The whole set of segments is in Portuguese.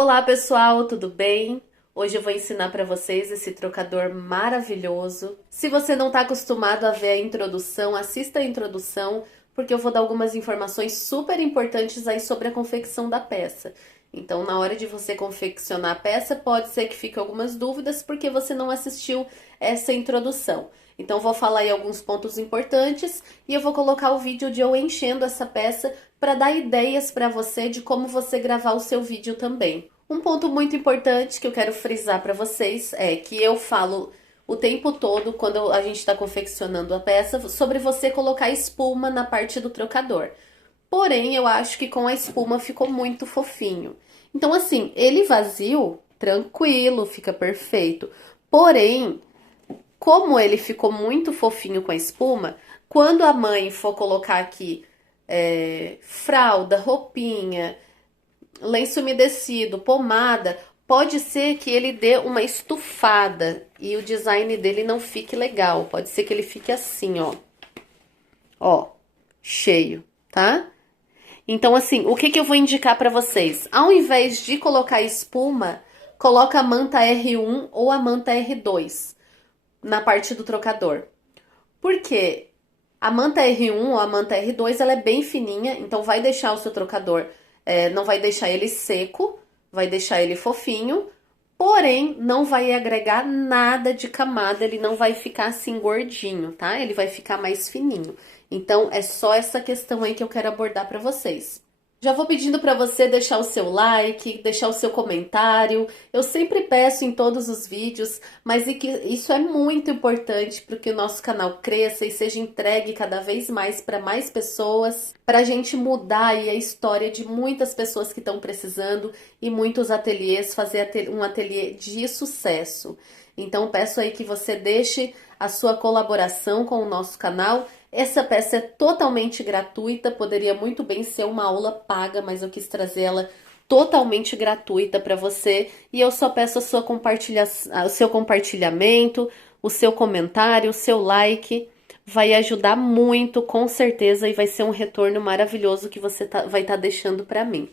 Olá pessoal, tudo bem? Hoje eu vou ensinar para vocês esse trocador maravilhoso. Se você não está acostumado a ver a introdução, assista a introdução, porque eu vou dar algumas informações super importantes aí sobre a confecção da peça. Então, na hora de você confeccionar a peça, pode ser que fique algumas dúvidas porque você não assistiu essa introdução. Então, vou falar aí alguns pontos importantes e eu vou colocar o vídeo de eu enchendo essa peça para dar ideias para você de como você gravar o seu vídeo também. Um ponto muito importante que eu quero frisar para vocês é que eu falo o tempo todo, quando a gente está confeccionando a peça, sobre você colocar espuma na parte do trocador. Porém, eu acho que com a espuma ficou muito fofinho. Então, assim, ele vazio, tranquilo, fica perfeito. Porém, como ele ficou muito fofinho com a espuma, quando a mãe for colocar aqui fralda, roupinha, lenço umedecido, pomada, pode ser que ele dê uma estufada e o design dele não fique legal. Pode ser que ele fique assim, ó, cheio, tá? Então, assim, o que que eu vou indicar para vocês? Ao invés de colocar espuma, coloca a manta R1 ou a manta R2 na parte do trocador. Por quê? A manta R1 ou a manta R2, ela é bem fininha, então vai deixar o seu trocador, não vai deixar ele seco, vai deixar ele fofinho, porém não vai agregar nada de camada, ele não vai ficar assim gordinho, tá? Ele vai ficar mais fininho. Então é só essa questão aí que eu quero abordar para vocês. Já vou pedindo para você deixar o seu like, deixar o seu comentário. Eu sempre peço em todos os vídeos, mas isso é muito importante para que o nosso canal cresça e seja entregue cada vez mais para mais pessoas, para a gente mudar aí a história de muitas pessoas que estão precisando e muitos ateliês fazer um ateliê de sucesso. Então peço aí que você deixe a sua colaboração com o nosso canal. Essa peça é totalmente gratuita, poderia muito bem ser uma aula paga, mas eu quis trazer ela totalmente gratuita para você e eu só peço o seu compartilhamento, o seu comentário, o seu like, vai ajudar muito, com certeza, e vai ser um retorno maravilhoso que você vai estar deixando para mim,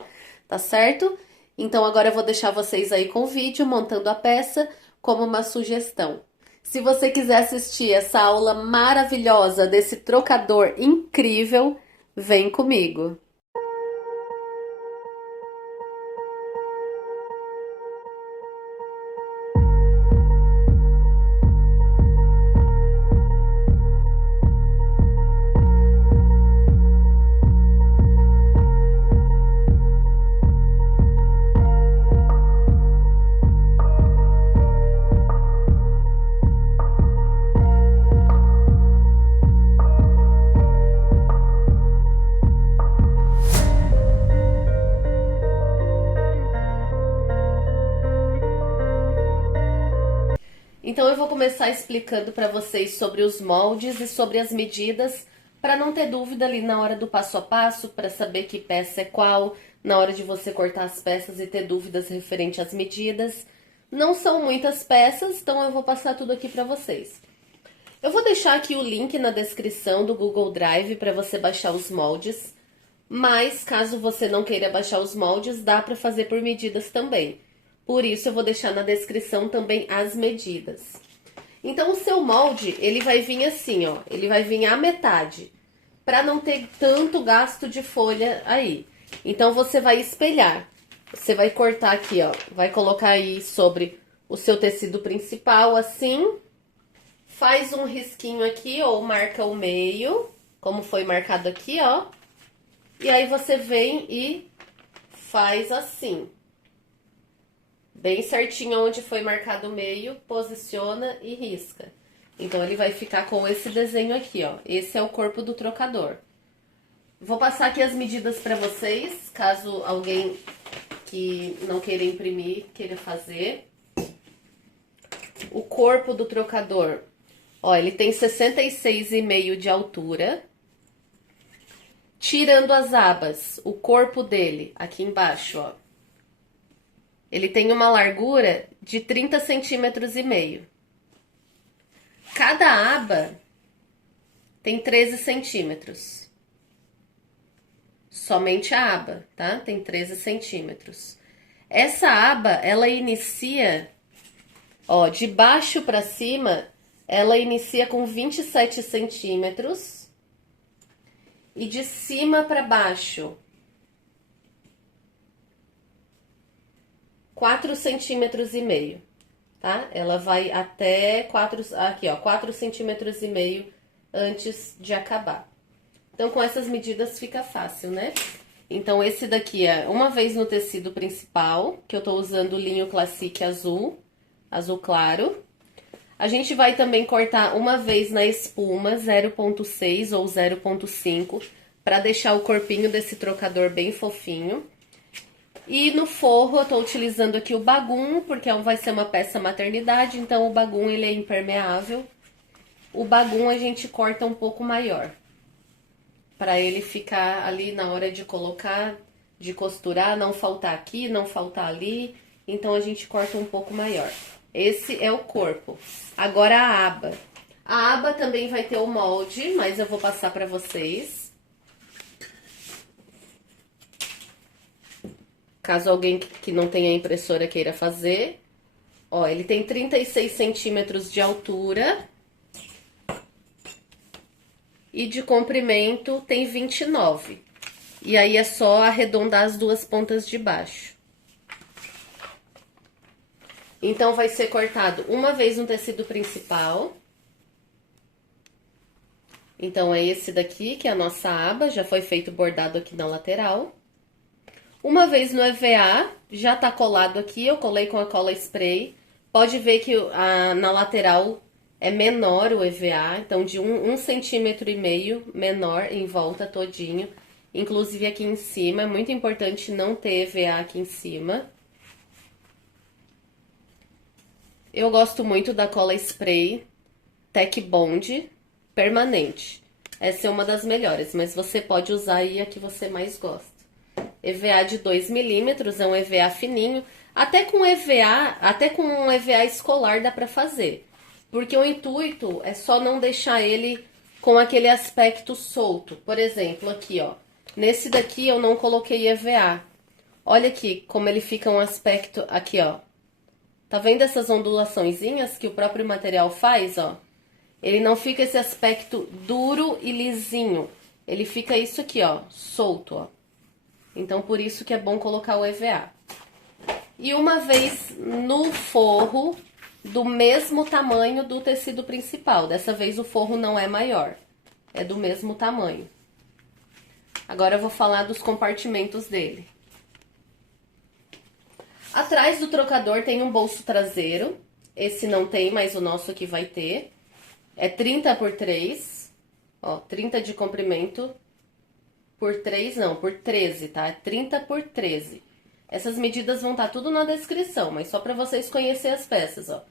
tá certo? Então agora eu vou deixar vocês aí com o vídeo montando a peça como uma sugestão. Se você quiser assistir essa aula maravilhosa desse trocador incrível, vem comigo. Então eu vou começar explicando para vocês sobre os moldes e sobre as medidas, para não ter dúvida ali na hora do passo a passo, para saber que peça é qual, na hora de você cortar as peças e ter dúvidas referente às medidas. Não são muitas peças, então eu vou passar tudo aqui para vocês. Eu vou deixar aqui o link na descrição do Google Drive para você baixar os moldes, mas caso você não queira baixar os moldes, dá para fazer por medidas também. Por isso eu vou deixar na descrição também as medidas. Então o seu molde, ele vai vir assim, ó, ele vai vir à metade, para não ter tanto gasto de folha aí. Então você vai espelhar. Você vai cortar aqui, ó, vai colocar aí sobre o seu tecido principal assim, faz um risquinho aqui ou marca o meio, como foi marcado aqui, ó. E aí você vem e faz assim. Bem certinho onde foi marcado o meio, posiciona e risca. Então ele vai ficar com esse desenho aqui, ó. Esse é o corpo do trocador. Vou passar aqui as medidas para vocês, caso alguém que não queira imprimir, queira fazer. O corpo do trocador, ó, ele tem 66,5 de altura. Tirando as abas, o corpo dele, aqui embaixo, ó. Ele tem uma largura de 30 centímetros e meio. Cada aba tem 13 centímetros. Somente a aba, tá? Tem 13 centímetros. Essa aba, ela inicia, ó, de baixo pra cima, ela inicia com 27 centímetros. E de cima pra baixo, 4 centímetros e meio, tá? Ela vai até 4, aqui ó, 4 centímetros e meio antes de acabar. Então, com essas medidas fica fácil, né? Então, esse daqui é uma vez no tecido principal, que eu tô usando o linho Classic azul, azul claro. A gente vai também cortar uma vez na espuma 0,6 ou 0,5, para deixar o corpinho desse trocador bem fofinho. E no forro eu tô utilizando aqui o bagum, porque vai ser uma peça maternidade, então o bagum ele é impermeável. O bagum a gente corta um pouco maior, para ele ficar ali na hora de colocar, de costurar, não faltar aqui, não faltar ali. Então a gente corta um pouco maior. Esse é o corpo. Agora a aba. A aba também vai ter o molde, mas eu vou passar para vocês. Caso alguém que não tenha impressora queira fazer. Ó, ele tem 36 centímetros de altura. E de comprimento tem 29. E aí é só arredondar as duas pontas de baixo. Então, vai ser cortado uma vez no tecido principal. Então, é esse daqui, que é a nossa aba, já foi feito bordado aqui na lateral. Uma vez no EVA, já tá colado aqui, eu colei com a cola spray. Pode ver que na lateral é menor o EVA, então de 1,5 centímetro menor em volta todinho. Inclusive aqui em cima, é muito importante não ter EVA aqui em cima. Eu gosto muito da cola spray Tech Bond permanente. Essa é uma das melhores, mas você pode usar aí a que você mais gosta. EVA de 2 milímetros, é um EVA fininho. Até com um EVA escolar dá pra fazer. Porque o intuito é só não deixar ele com aquele aspecto solto. Por exemplo, aqui ó, nesse daqui eu não coloquei EVA. Olha aqui como ele fica um aspecto, aqui ó. Tá vendo essas ondulaçõezinhas que o próprio material faz, ó? Ele não fica esse aspecto duro e lisinho. Ele fica isso aqui, ó, solto, ó. Então, por isso que é bom colocar o EVA. E uma vez no forro, do mesmo tamanho do tecido principal. Dessa vez o forro não é maior, é do mesmo tamanho. Agora eu vou falar dos compartimentos dele. Atrás do trocador tem um bolso traseiro. Esse não tem, mas o nosso aqui vai ter. É 30 por 3. Ó, 30 de comprimento por 3, não, por 13, tá? 30 por 13. Essas medidas vão estar tudo na descrição, mas só para vocês conhecerem as peças, ó.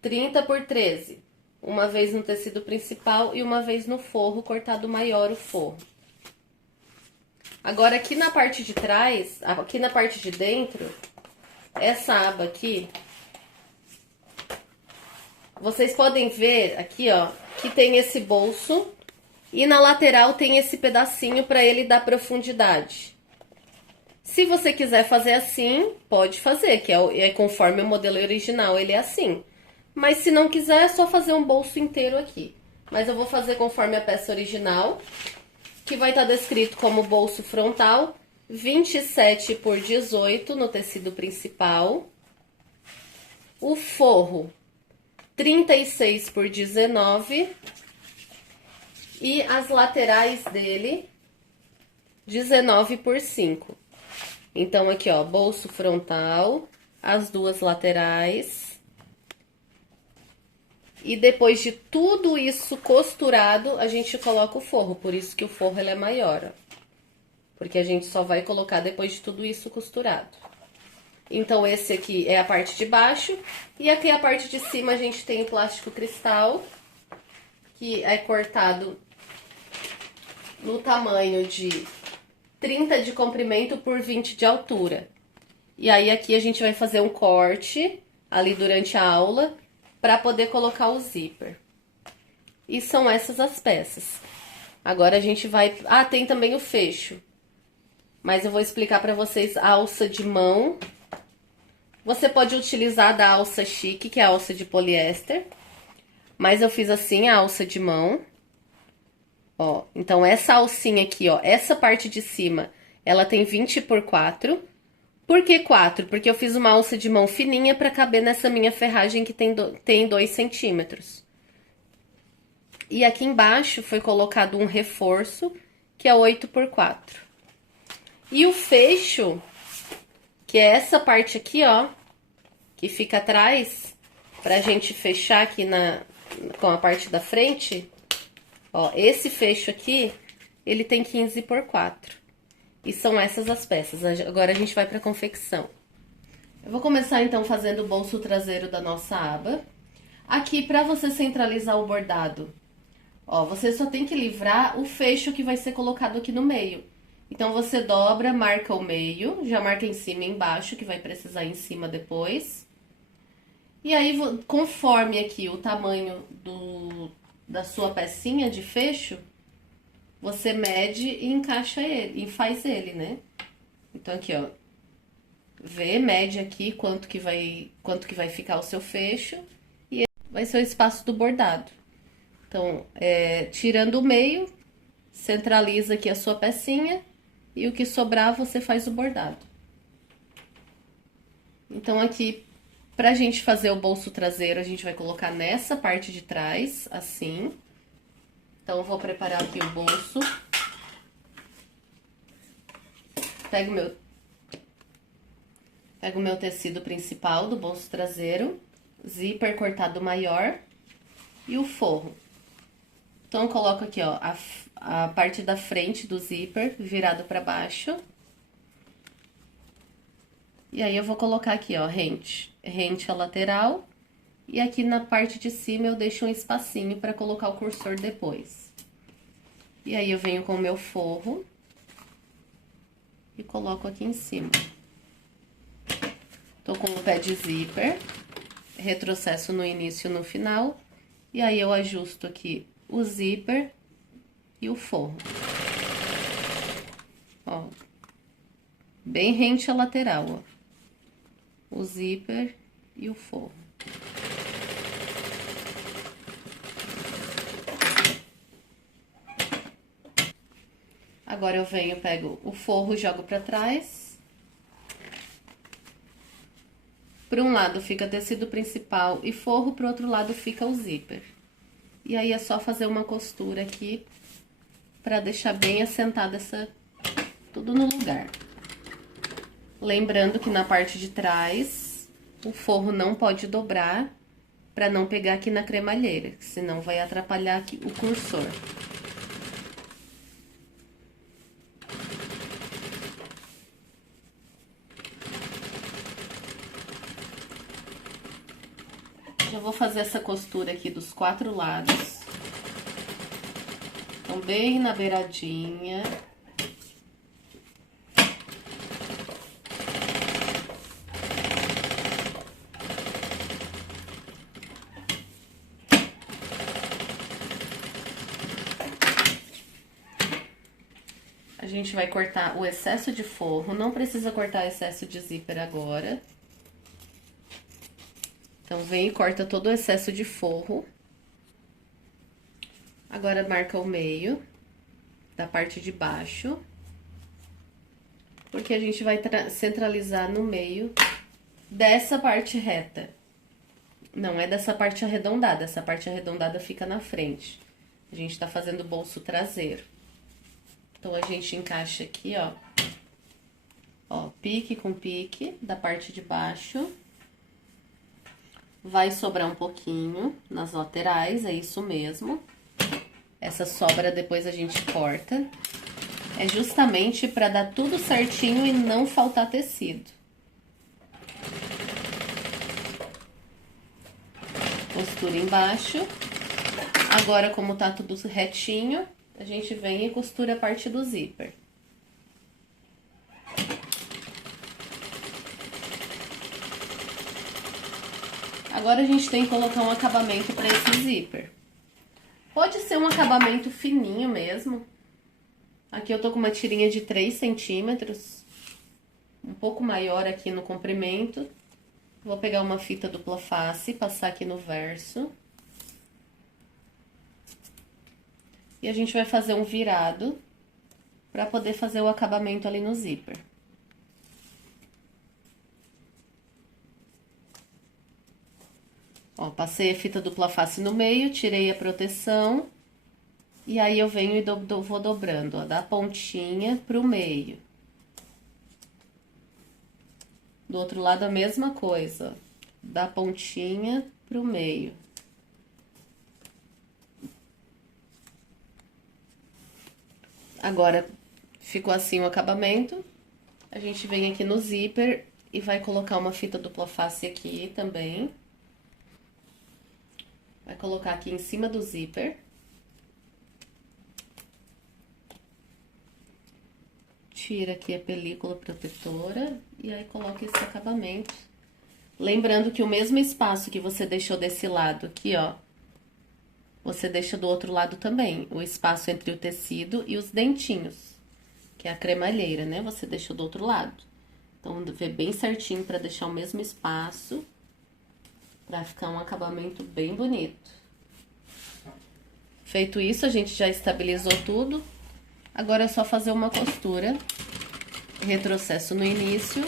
30 por 13. Uma vez no tecido principal e uma vez no forro, cortado maior o forro. Agora, aqui na parte de trás, aqui na parte de dentro, essa aba aqui, vocês podem ver aqui, ó, que tem esse bolso e na lateral tem esse pedacinho para ele dar profundidade. Se você quiser fazer assim, pode fazer, que é conforme o modelo original, ele é assim. Mas se não quiser, é só fazer um bolso inteiro aqui. Mas eu vou fazer conforme a peça original, que vai estar descrito como bolso frontal, 27 por 18 no tecido principal. O forro, 36 por 19. E as laterais dele, 19 por 5. Então, aqui, ó, bolso frontal, as duas laterais. E depois de tudo isso costurado, a gente coloca o forro. Por isso que o forro ele é maior, ó. Porque a gente só vai colocar depois de tudo isso costurado. Então, esse aqui é a parte de baixo. E aqui a parte de cima a gente tem o plástico cristal, que é cortado no tamanho de 30 de comprimento por 20 de altura. E aí aqui a gente vai fazer um corte ali durante a aula para poder colocar o zíper. E são essas as peças. Agora a gente vai... Ah, tem também o fecho. Mas eu vou explicar para vocês a alça de mão Você pode utilizar da alça chique, que é a alça de poliéster. Mas eu fiz assim a alça de mão. Ó, então essa alcinha aqui, ó, essa parte de cima, ela tem 20 por 4. Por que 4? Porque eu fiz uma alça de mão fininha pra caber nessa minha ferragem que tem 2 centímetros. E aqui embaixo foi colocado um reforço, que é 8 por 4. E o fecho, que é essa parte aqui, ó, que fica atrás, pra gente fechar aqui com a parte da frente, ó, esse fecho aqui, ele tem 15 por 4. E são essas as peças. Agora a gente vai pra confecção. Eu vou começar então fazendo o bolso traseiro da nossa aba. Aqui, pra você centralizar o bordado, ó, você só tem que livrar o fecho que vai ser colocado aqui no meio. Então, você dobra, marca o meio, já marca em cima e embaixo, que vai precisar em cima depois. E aí, conforme aqui o tamanho da sua pecinha de fecho, você mede e encaixa ele, e faz ele, né? Então, aqui, ó, mede aqui quanto que vai ficar o seu fecho e vai ser o espaço do bordado. Então, tirando o meio, centraliza aqui a sua pecinha e o que sobrar você faz o bordado. Então, aqui, pra gente fazer o bolso traseiro, a gente vai colocar nessa parte de trás, assim. Então, eu vou preparar aqui o bolso. Pego o meu tecido principal do bolso traseiro, zíper cortado maior e o forro. Então, eu coloco aqui, ó, a parte da frente do zíper virado pra baixo. E aí, eu vou colocar aqui, ó, rente a lateral. E aqui na parte de cima eu deixo um espacinho pra colocar o cursor depois. E aí, eu venho com o meu forro e coloco aqui em cima. Tô com o pé de zíper, retrocesso no início e no final. E aí, eu ajusto aqui o zíper e o forro. Ó, bem rente à lateral, ó. O zíper e o forro. Agora eu venho, pego o forro e jogo pra trás. Por um lado fica tecido principal e forro, pro outro lado fica o zíper. E aí é só fazer uma costura aqui pra deixar bem assentada tudo no lugar. Lembrando que na parte de trás o forro não pode dobrar pra não pegar aqui na cremalheira, senão vai atrapalhar aqui o cursor. Já vou fazer essa costura aqui dos 4 lados. Então, bem na beiradinha. A gente vai cortar o excesso de forro, não precisa cortar excesso de zíper agora. Então, vem e corta todo o excesso de forro. Agora, marca o meio da parte de baixo. Porque a gente vai centralizar no meio dessa parte reta. Não é dessa parte arredondada, essa parte arredondada fica na frente. A gente tá fazendo o bolso traseiro. Então, a gente encaixa aqui, ó. Ó, pique com pique da parte de baixo. Vai sobrar um pouquinho nas laterais, é isso mesmo. Essa sobra depois a gente corta. É justamente para dar tudo certinho e não faltar tecido. Costura embaixo. Agora, como tá tudo retinho, a gente vem e costura a parte do zíper. Agora, a gente tem que colocar um acabamento para esse zíper. Pode ser um acabamento fininho mesmo. Aqui eu tô com uma tirinha de 3 centímetros. Um pouco maior aqui no comprimento. Vou pegar uma fita dupla face, passar aqui no verso. E a gente vai fazer um virado para poder fazer o acabamento ali no zíper. Ó, passei a fita dupla face no meio, tirei a proteção. E aí, eu venho e vou dobrando, ó, da pontinha pro meio. Do outro lado, a mesma coisa, ó, da pontinha pro meio. Agora, ficou assim o acabamento. A gente vem aqui no zíper e vai colocar uma fita dupla face aqui também. Vai colocar aqui em cima do zíper. Tira aqui a película protetora e aí coloca esse acabamento. Lembrando que o mesmo espaço que você deixou desse lado aqui, ó, você deixa do outro lado também. O espaço entre o tecido e os dentinhos, que é a cremalheira, né? Você deixou do outro lado. Então, vê bem certinho pra deixar o mesmo espaço, pra ficar um acabamento bem bonito. Feito isso, a gente já estabilizou tudo. Agora é só fazer uma costura, retrocesso no início,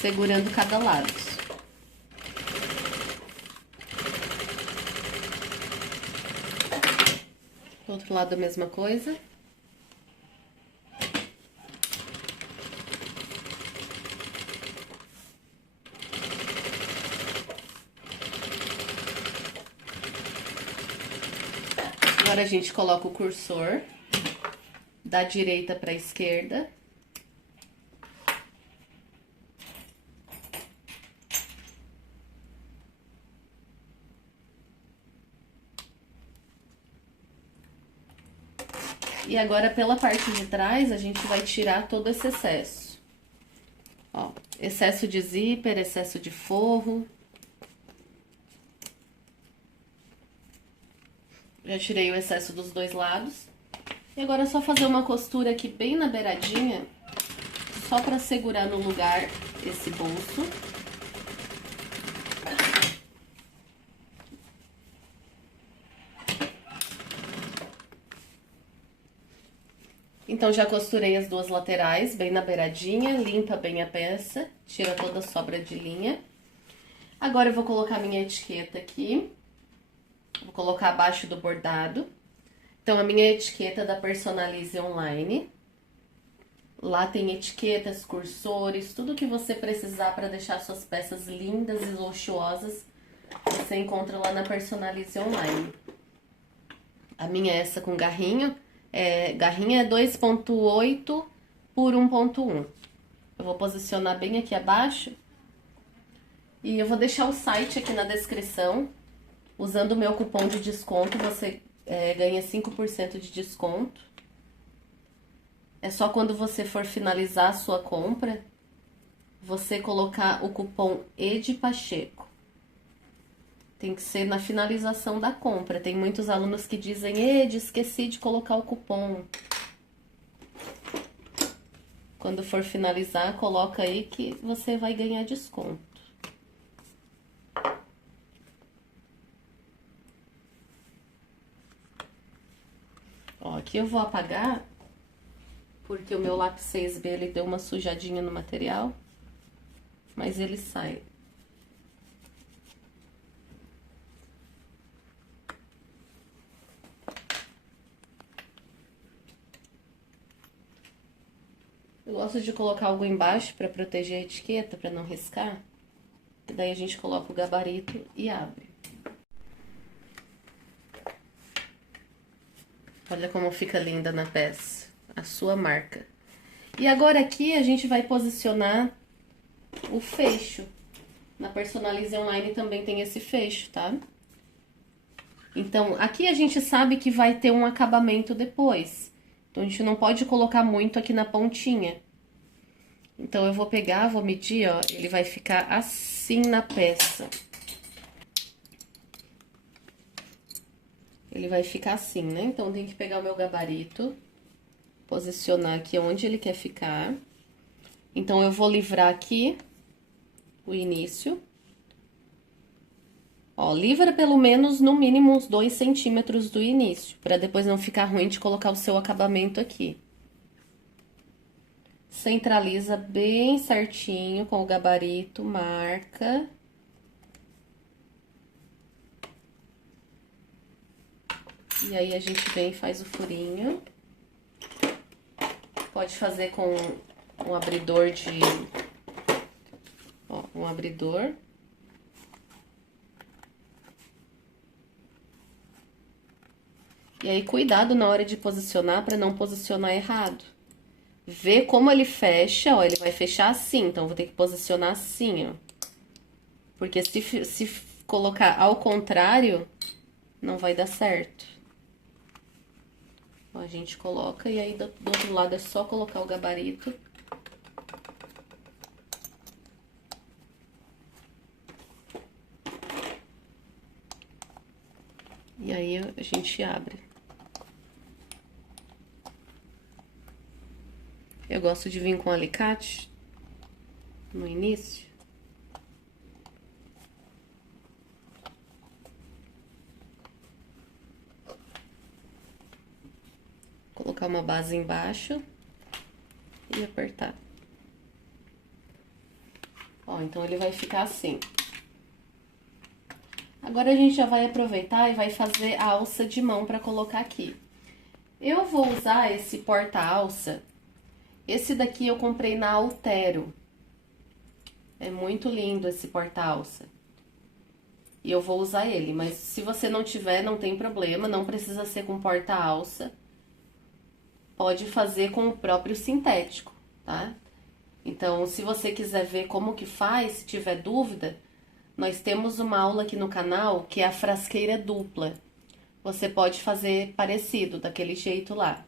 segurando cada lado. Do outro lado a mesma coisa. Agora a gente coloca o cursor da direita para a esquerda. E agora, pela parte de trás, a gente vai tirar todo esse excesso. Ó, excesso de zíper, excesso de forro. Já tirei o excesso dos dois lados. E agora é só fazer uma costura aqui bem na beiradinha, só pra segurar no lugar esse bolso. Então, já costurei as duas laterais, bem na beiradinha, limpa bem a peça, tira toda a sobra de linha. Agora, eu vou colocar minha etiqueta aqui, vou colocar abaixo do bordado. Então, a minha etiqueta da Personalize Online. Lá tem etiquetas, cursores, tudo que você precisar para deixar suas peças lindas e luxuosas, você encontra lá na Personalize Online. A minha é essa com garrinho. Garrinha é 2.8 por 1.1. Eu vou posicionar bem aqui abaixo. E eu vou deixar o site aqui na descrição. Usando o meu cupom de desconto, você ganha 5% de desconto. É só quando você for finalizar a sua compra, você colocar o cupom EDPACHECO. Tem que ser na finalização da compra. Tem muitos alunos que dizem, Ed, esqueci de colocar o cupom. Quando for finalizar, coloca aí que você vai ganhar desconto. Ó, aqui eu vou apagar, porque o meu lápis 6B, ele deu uma sujadinha no material, mas ele sai. Eu gosto de colocar algo embaixo para proteger a etiqueta, para não riscar. E daí a gente coloca o gabarito e abre. Olha como fica linda na peça, a sua marca. E agora aqui a gente vai posicionar o fecho. Na Personalize Online também tem esse fecho, tá? Então, aqui a gente sabe que vai ter um acabamento depois. Então, a gente não pode colocar muito aqui na pontinha. Então, eu vou pegar, vou medir, ó, ele vai ficar assim na peça. Ele vai ficar assim, né? Então, tem que pegar o meu gabarito, posicionar aqui onde ele quer ficar. Então, eu vou livrar aqui o início. Ó, livra pelo menos, no mínimo, uns 2 centímetros do início, pra depois não ficar ruim de colocar o seu acabamento aqui. Centraliza bem certinho com o gabarito, marca. E aí, a gente vem e faz o furinho. Pode fazer com um abridor de... Ó, um abridor. E aí, cuidado na hora de posicionar para não posicionar errado. Vê como ele fecha, ó, ele vai fechar assim, então vou ter que posicionar assim, ó. Porque se colocar ao contrário, não vai dar certo. Ó, a gente coloca e aí do outro lado é só colocar o gabarito. E aí a gente abre. Eu gosto de vir com alicate no início. Colocar uma base embaixo e apertar. Ó, então ele vai ficar assim. Agora a gente já vai aproveitar e vai fazer a alça de mão para colocar aqui. Eu vou usar esse porta-alça. Esse daqui eu comprei na Altero. É muito lindo esse porta-alça. E eu vou usar ele, mas se você não tiver, não tem problema, não precisa ser com porta-alça. Pode fazer com o próprio sintético, tá? Então, se você quiser ver como que faz, se tiver dúvida, nós temos uma aula aqui no canal que é a frasqueira dupla. Você pode fazer parecido, daquele jeito lá.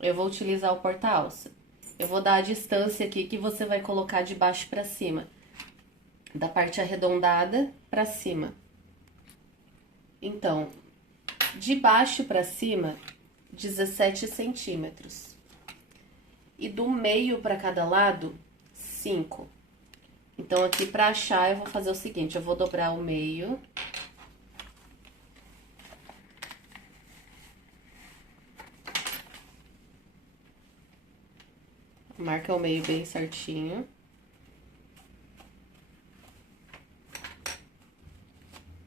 Eu vou utilizar o porta-alça. Eu vou dar a distância aqui que você vai colocar de baixo pra cima. Da parte arredondada pra cima. Então, de baixo pra cima, 17 centímetros. E do meio pra cada lado, 5. Então, aqui pra achar, eu vou fazer o seguinte, eu vou dobrar o meio. Marca o meio bem certinho.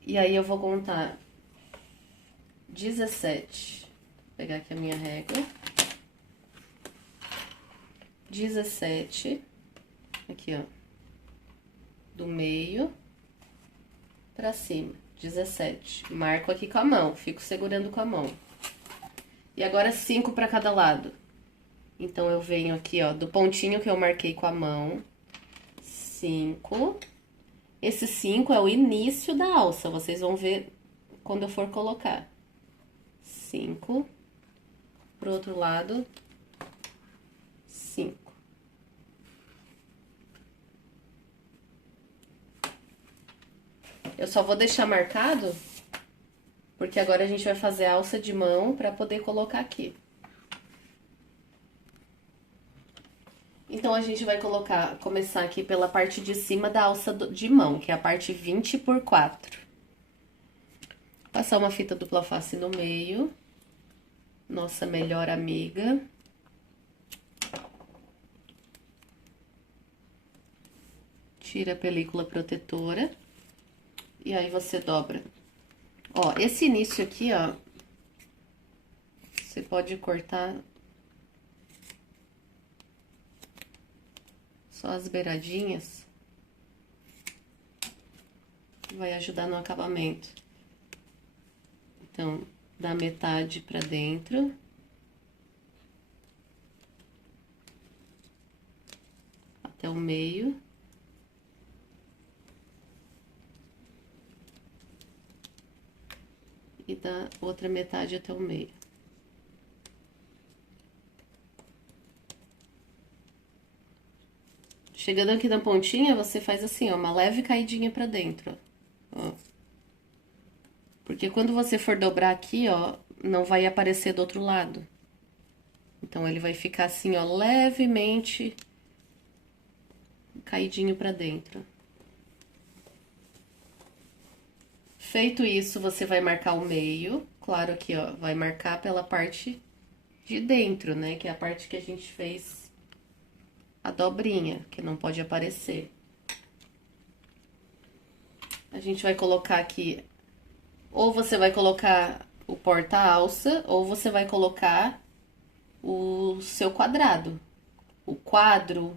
E aí, eu vou contar 17. Vou pegar aqui a minha régua. 17. Aqui, ó. Do meio pra cima. 17. Marco aqui com a mão, fico segurando com a mão. E agora 5 pra cada lado. Então, eu venho aqui, ó, do pontinho que eu marquei com a mão. 5. Esse 5 é o início da alça, vocês vão ver quando eu for colocar. 5. Pro outro lado, 5. Eu só vou deixar marcado, porque agora a gente vai fazer a alça de mão pra poder colocar aqui. Então, a gente vai começar aqui pela parte de cima da alça de mão, que é a parte 20 por 4. Passar uma fita dupla face no meio. Nossa melhor amiga. Tira a película protetora. E aí, você dobra. Ó, esse início aqui, ó, você pode cortar só as beiradinhas. Vai ajudar no acabamento. Então, dá metade pra dentro. Até o meio. E dá outra metade até o meio. Chegando aqui na pontinha, você faz assim, ó, uma leve caidinha pra dentro, ó. Porque quando você for dobrar aqui, ó, não vai aparecer do outro lado. Então, ele vai ficar assim, ó, levemente caidinho pra dentro. Feito isso, você vai marcar o meio. Claro que, ó, vai marcar pela parte de dentro, né? Que é a parte que a gente fez a dobrinha, que não pode aparecer. A gente vai colocar aqui, ou você vai colocar o porta-alça, ou você vai colocar o seu quadrado. O quadro,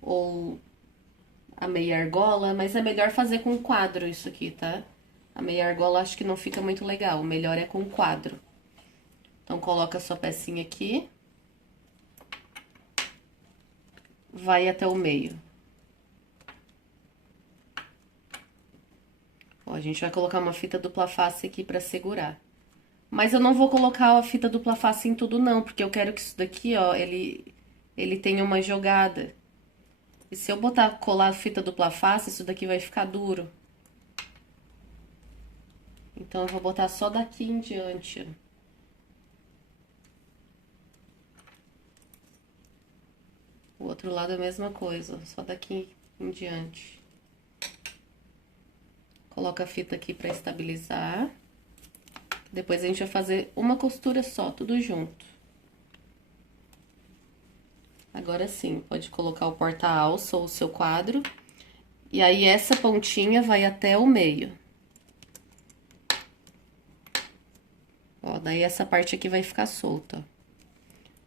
ou a meia argola, mas é melhor fazer com quadro isso aqui, tá? A meia argola acho que não fica muito legal, o melhor é com quadro. Então, coloca a sua pecinha aqui. Vai até o meio. Ó, a gente vai colocar uma fita dupla face aqui pra segurar. Mas eu não vou colocar a fita dupla face em tudo não, porque eu quero que isso daqui, ó, ele tenha uma jogada. E se eu colar a fita dupla face, isso daqui vai ficar duro. Então, eu vou botar só daqui em diante, ó. O outro lado é a mesma coisa, só daqui em diante. Coloca a fita aqui pra estabilizar. Depois a gente vai fazer uma costura só, tudo junto. Agora sim, pode colocar o porta-alça ou o seu quadro. E aí, essa pontinha vai até o meio. Ó, daí essa parte aqui vai ficar solta.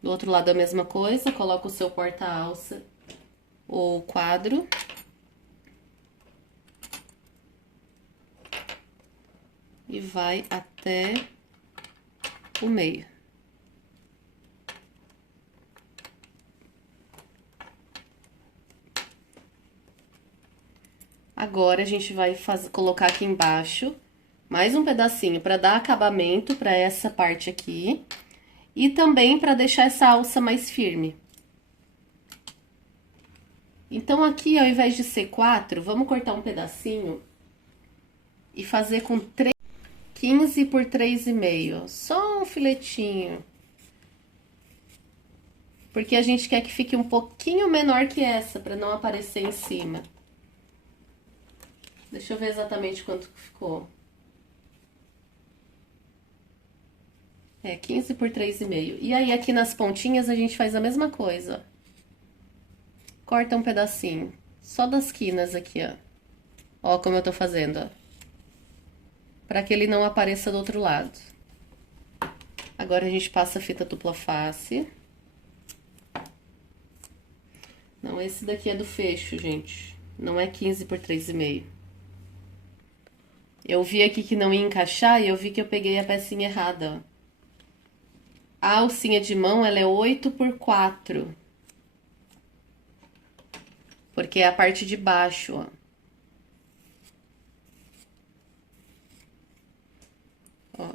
Do outro lado a mesma coisa, coloca o seu porta-alça ou quadro. E vai até o meio. Agora, a gente vai colocar aqui embaixo mais um pedacinho para dar acabamento para essa parte aqui. E também para deixar essa alça mais firme. Então, aqui, ao invés de ser 4, vamos cortar um pedacinho e fazer com 15 por 3,5, só um filetinho. Porque a gente quer que fique um pouquinho menor que essa, para não aparecer em cima. Deixa eu ver exatamente quanto ficou. É, 15 por 3,5. E aí, aqui nas pontinhas, a gente faz a mesma coisa. Corta um pedacinho. Só das quinas aqui, ó. Ó como eu tô fazendo, ó. Pra que ele não apareça do outro lado. Agora, a gente passa a fita dupla face. Não, esse daqui é do fecho, gente. Não é 15 por 3,5. Eu vi aqui que não ia encaixar e eu vi que eu peguei a pecinha errada, ó. A alcinha de mão, ela é 8 por 4. Porque é a parte de baixo, ó. Ó.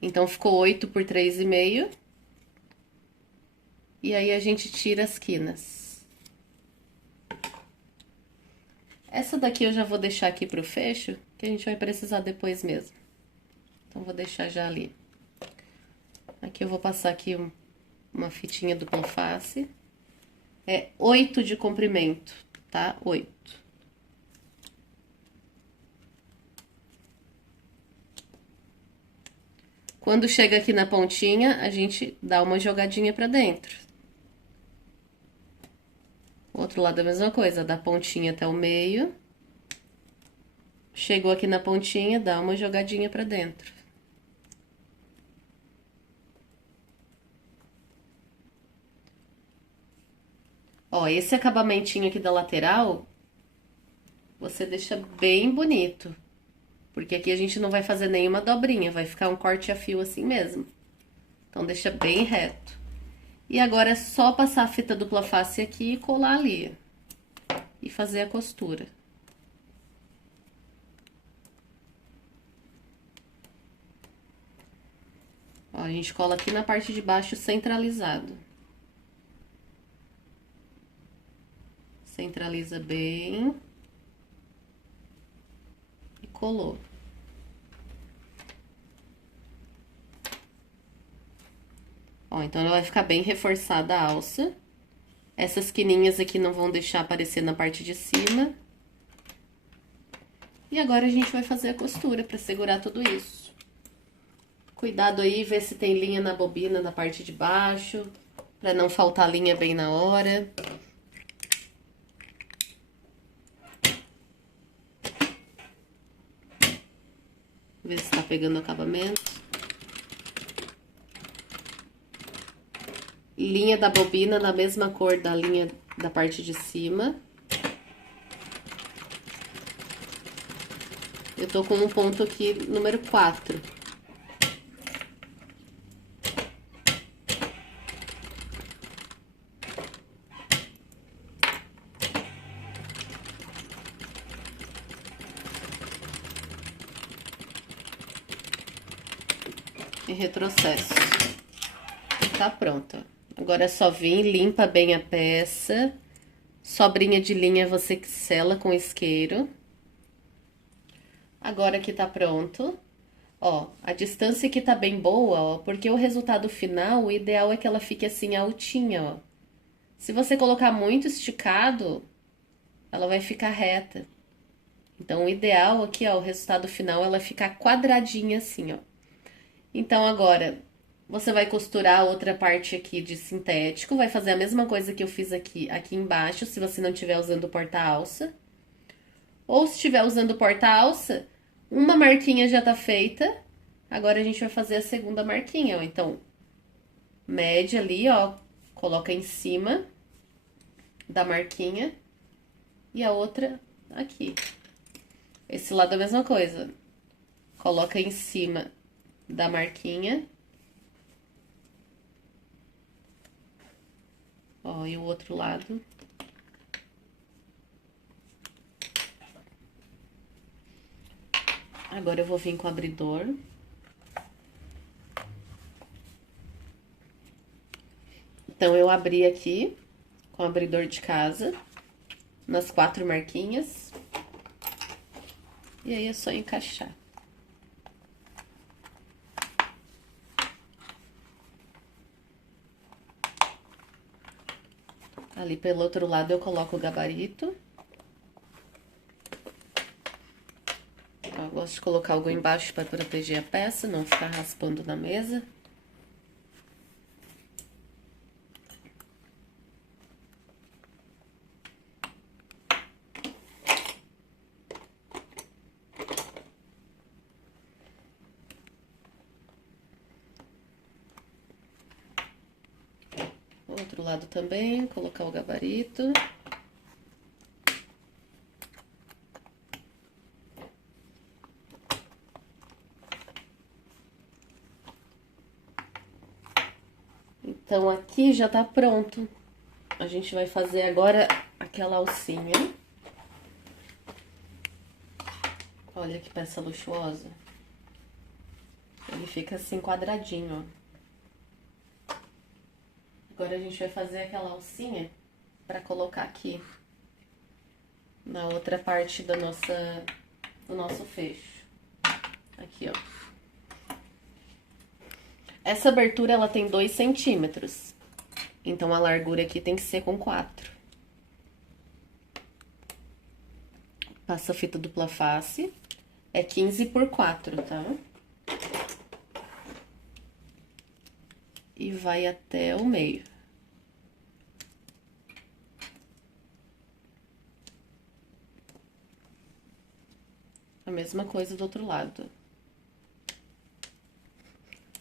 Então, ficou 8 por 3,5. E aí, a gente tira as quinas. Essa daqui eu já vou deixar aqui pro fecho, que a gente vai precisar depois mesmo. Então, vou deixar já ali. Aqui eu vou passar aqui uma fitinha dupla face. É 8 de comprimento, tá? 8. Quando chega aqui na pontinha, a gente dá uma jogadinha pra dentro. O outro lado é a mesma coisa, da pontinha até o meio. Chegou aqui na pontinha, dá uma jogadinha pra dentro. Ó, esse acabamentinho aqui da lateral, você deixa bem bonito. Porque aqui a gente não vai fazer nenhuma dobrinha, vai ficar um corte a fio assim mesmo. Então, deixa bem reto. E agora é só passar a fita dupla face aqui e colar ali. E fazer a costura. Ó, a gente cola aqui na parte de baixo centralizado. Centraliza bem. E colou. Ó, então ela vai ficar bem reforçada a alça. Essas quininhas aqui não vão deixar aparecer na parte de cima. E agora a gente vai fazer a costura para segurar tudo isso. Cuidado aí, ver se tem linha na bobina na parte de baixo, para não faltar linha bem na hora. Ver se tá pegando o acabamento. Linha da bobina na mesma cor da linha da parte de cima. Eu tô com um ponto aqui, número 4. E retrocesso. Tá pronta. Agora é só vir, limpa bem a peça. Sobrinha de linha você que sela com isqueiro. Agora que tá pronto. Ó, a distância aqui tá bem boa, ó, porque o resultado final, o ideal é que ela fique assim altinha, ó. Se você colocar muito esticado, ela vai ficar reta. Então, o ideal aqui, ó, o resultado final, ela ficar quadradinha assim, ó. Então, agora, você vai costurar a outra parte aqui de sintético, vai fazer a mesma coisa que eu fiz aqui embaixo, se você não estiver usando porta-alça. Ou se estiver usando porta-alça, uma marquinha já tá feita, agora a gente vai fazer a segunda marquinha, ó. Então, mede ali, ó, coloca em cima da marquinha e a outra aqui. Esse lado é a mesma coisa. Coloca em cima da marquinha. Ó, e o outro lado. Agora eu vou vir com o abridor. Então, eu abri aqui com o abridor de casa, nas 4 marquinhas. E aí é só encaixar. Ali pelo outro lado eu coloco o gabarito. Eu gosto de colocar algo embaixo para proteger a peça, não ficar raspando na mesa. Outro lado também, colocar o gabarito. Então, aqui já tá pronto. A gente vai fazer agora aquela alcinha. Olha que peça luxuosa. Ele fica assim quadradinho, ó. Agora a gente vai fazer aquela alcinha pra colocar aqui na outra parte do nosso fecho. Aqui, ó. Essa abertura, ela tem 2 centímetros. Então, a largura aqui tem que ser com 4. Passa fita dupla face. É 15 por 4, tá? E vai até o meio. A mesma coisa do outro lado.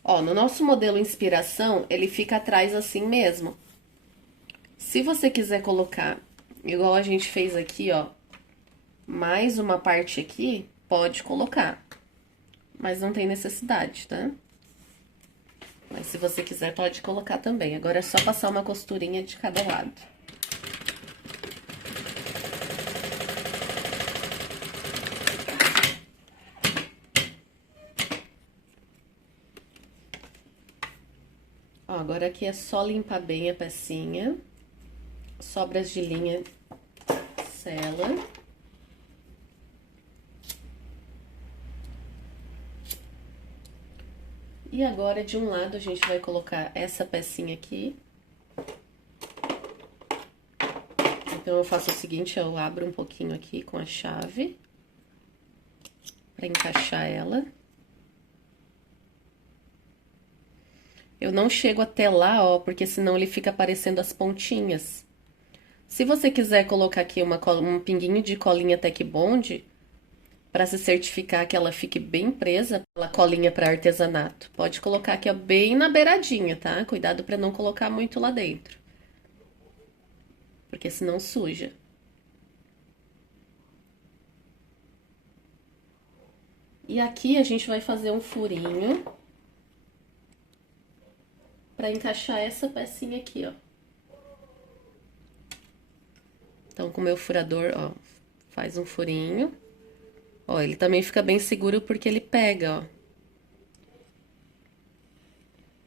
Ó, no nosso modelo inspiração, ele fica atrás assim mesmo. Se você quiser colocar, igual a gente fez aqui, ó, mais uma parte aqui, pode colocar. Mas não tem necessidade, tá? Mas se você quiser, pode colocar também. Agora é só passar uma costurinha de cada lado. Ó, agora aqui é só limpar bem a pecinha. Sobras de linha, sela. E agora, de um lado, a gente vai colocar essa pecinha aqui. Então, eu faço o seguinte, eu abro um pouquinho aqui com a chave. para encaixar ela. Eu não chego até lá, ó, porque senão ele fica aparecendo as pontinhas. Se você quiser colocar aqui um pinguinho de colinha Tec Bond, para se certificar que ela fique bem presa, aquela colinha para artesanato, pode colocar aqui, ó, bem na beiradinha, tá? Cuidado para não colocar muito lá dentro, porque senão suja. E aqui a gente vai fazer um furinho para encaixar essa pecinha aqui, ó. Então, com o meu furador, ó, faz um furinho. Ó, ele também fica bem seguro porque ele pega, ó.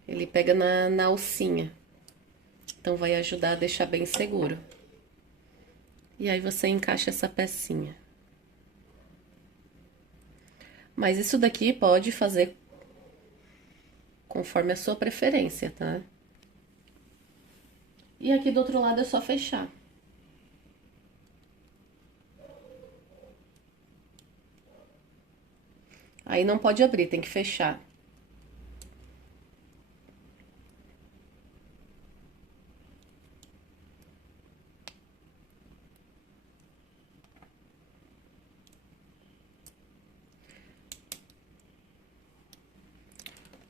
Ele pega na alcinha. Então, vai ajudar a deixar bem seguro. E aí, você encaixa essa pecinha. Mas isso daqui pode fazer conforme a sua preferência, tá? E aqui do outro lado é só fechar. Aí não pode abrir, tem que fechar.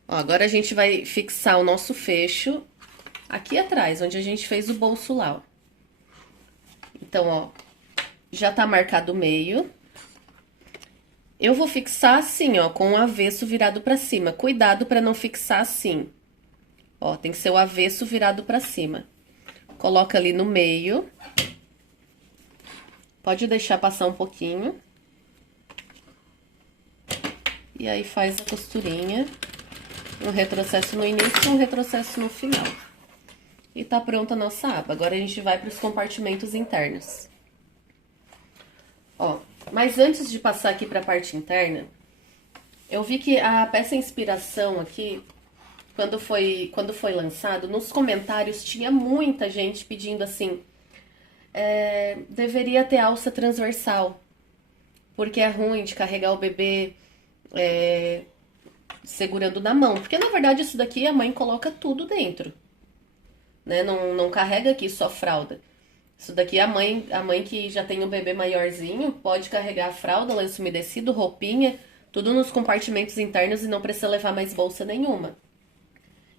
Ó, agora a gente vai fixar o nosso fecho aqui atrás, onde a gente fez o bolso lá, ó. Então, ó, já tá marcado o meio. Eu vou fixar assim, ó, com o avesso virado pra cima. Cuidado pra não fixar assim. Ó, tem que ser o avesso virado pra cima. Coloca ali no meio. Pode deixar passar um pouquinho. E aí faz a costurinha. Um retrocesso no início e um retrocesso no final. E tá pronta a nossa aba. Agora a gente vai para os compartimentos internos. Ó, mas antes de passar aqui para a parte interna, eu vi que a peça inspiração aqui, quando foi lançado, nos comentários tinha muita gente pedindo assim, deveria ter alça transversal, porque é ruim de carregar o bebê segurando na mão. Porque na verdade isso daqui a mãe coloca tudo dentro, né? Não carrega aqui só fralda. Isso daqui a mãe que já tem um bebê maiorzinho pode carregar a fralda, lenço umedecido, roupinha, tudo nos compartimentos internos e não precisa levar mais bolsa nenhuma.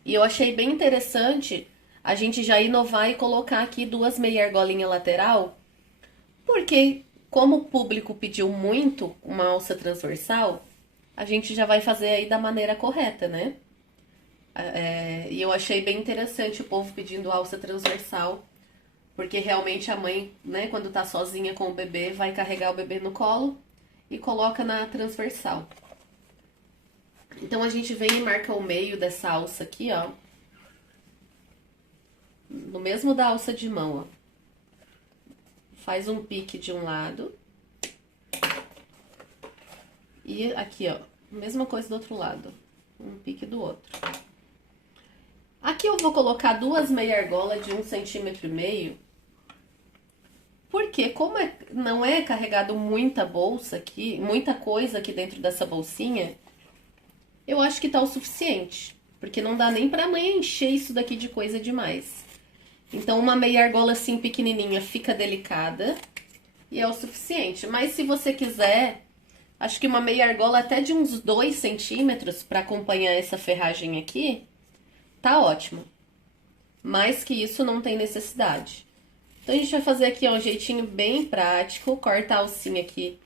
E eu achei bem interessante a gente já inovar e colocar aqui 2 meia argolinha lateral, porque como o público pediu muito uma alça transversal, a gente já vai fazer aí da maneira correta, né? E eu achei bem interessante o povo pedindo alça transversal, porque realmente a mãe, né, quando tá sozinha com o bebê, vai carregar o bebê no colo e coloca na transversal. Então, a gente vem e marca o meio dessa alça aqui, ó. No mesmo da alça de mão, ó. Faz um pique de um lado. E aqui, ó, mesma coisa do outro lado. Um pique do outro. Aqui eu vou colocar 2 meia argola de 1,5 cm. Porque como não é carregado muita bolsa aqui, muita coisa aqui dentro dessa bolsinha, eu acho que tá o suficiente. Porque não dá nem pra mãe encher isso daqui de coisa demais. Então, uma meia argola assim pequenininha fica delicada e é o suficiente. Mas se você quiser, acho que uma meia argola até de uns 2 centímetros pra acompanhar essa ferragem aqui, tá ótimo. Mais que isso não tem necessidade. Então, a gente vai fazer aqui, ó, um jeitinho bem prático, corta a alcinha aqui.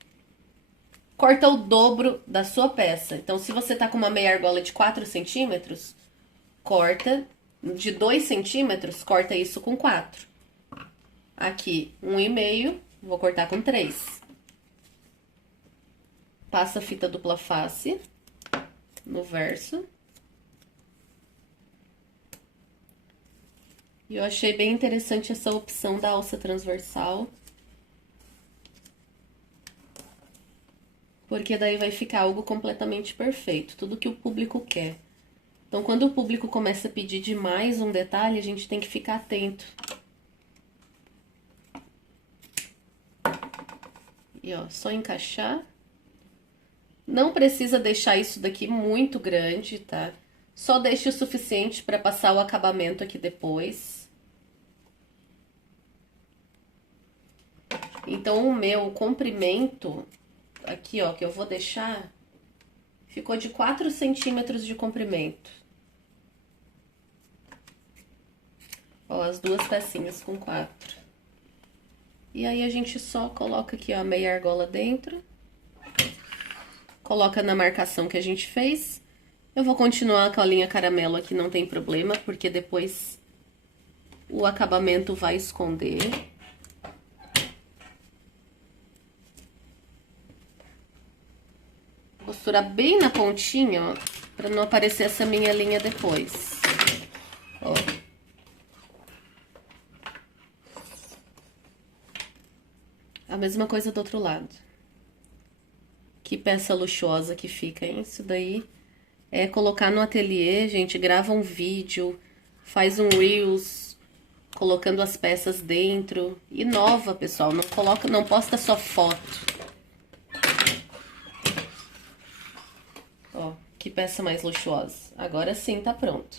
Corta o dobro da sua peça. Então, se você tá com uma meia argola de 4 centímetros, corta de 2 centímetros, corta isso com 4. Aqui, 1,5, vou cortar com 3. Passa a fita dupla face no verso. E eu achei bem interessante essa opção da alça transversal. Porque daí vai ficar algo completamente perfeito, tudo que o público quer. Então, quando o público começa a pedir demais um detalhe, a gente tem que ficar atento. E, ó, só encaixar. Não precisa deixar isso daqui muito grande, tá? Só deixe o suficiente para passar o acabamento aqui depois. Então, o meu comprimento, aqui ó, que eu vou deixar, ficou de 4 centímetros de comprimento. Ó, as duas pecinhas com 4. E aí, a gente só coloca aqui, ó, a meia argola dentro. Coloca na marcação que a gente fez. Eu vou continuar com a linha caramelo aqui, não tem problema, porque depois o acabamento vai esconder. Vou costurar bem na pontinha, ó, pra não aparecer essa minha linha depois. Ó. A mesma coisa do outro lado. Que peça luxuosa que fica, hein? Isso daí é colocar no ateliê, gente, grava um vídeo, faz um Reels, colocando as peças dentro. Inova, pessoal, não posta só foto. Ó, que peça mais luxuosa. Agora sim, tá pronto.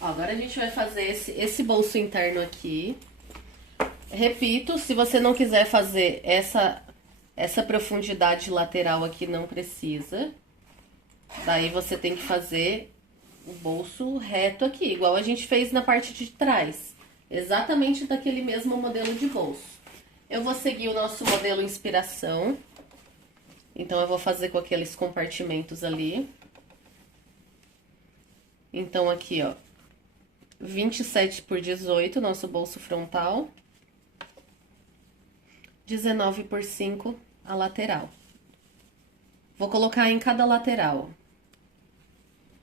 Ó, agora a gente vai fazer esse bolso interno aqui. Repito, se você não quiser fazer essa profundidade lateral aqui, não precisa. Daí você tem que fazer o bolso reto aqui, igual a gente fez na parte de trás. Exatamente daquele mesmo modelo de bolso. Eu vou seguir o nosso modelo inspiração. Então, eu vou fazer com aqueles compartimentos ali. Então, aqui, ó, 27 por 18, nosso bolso frontal. 19 por 5 a lateral. Vou colocar em cada lateral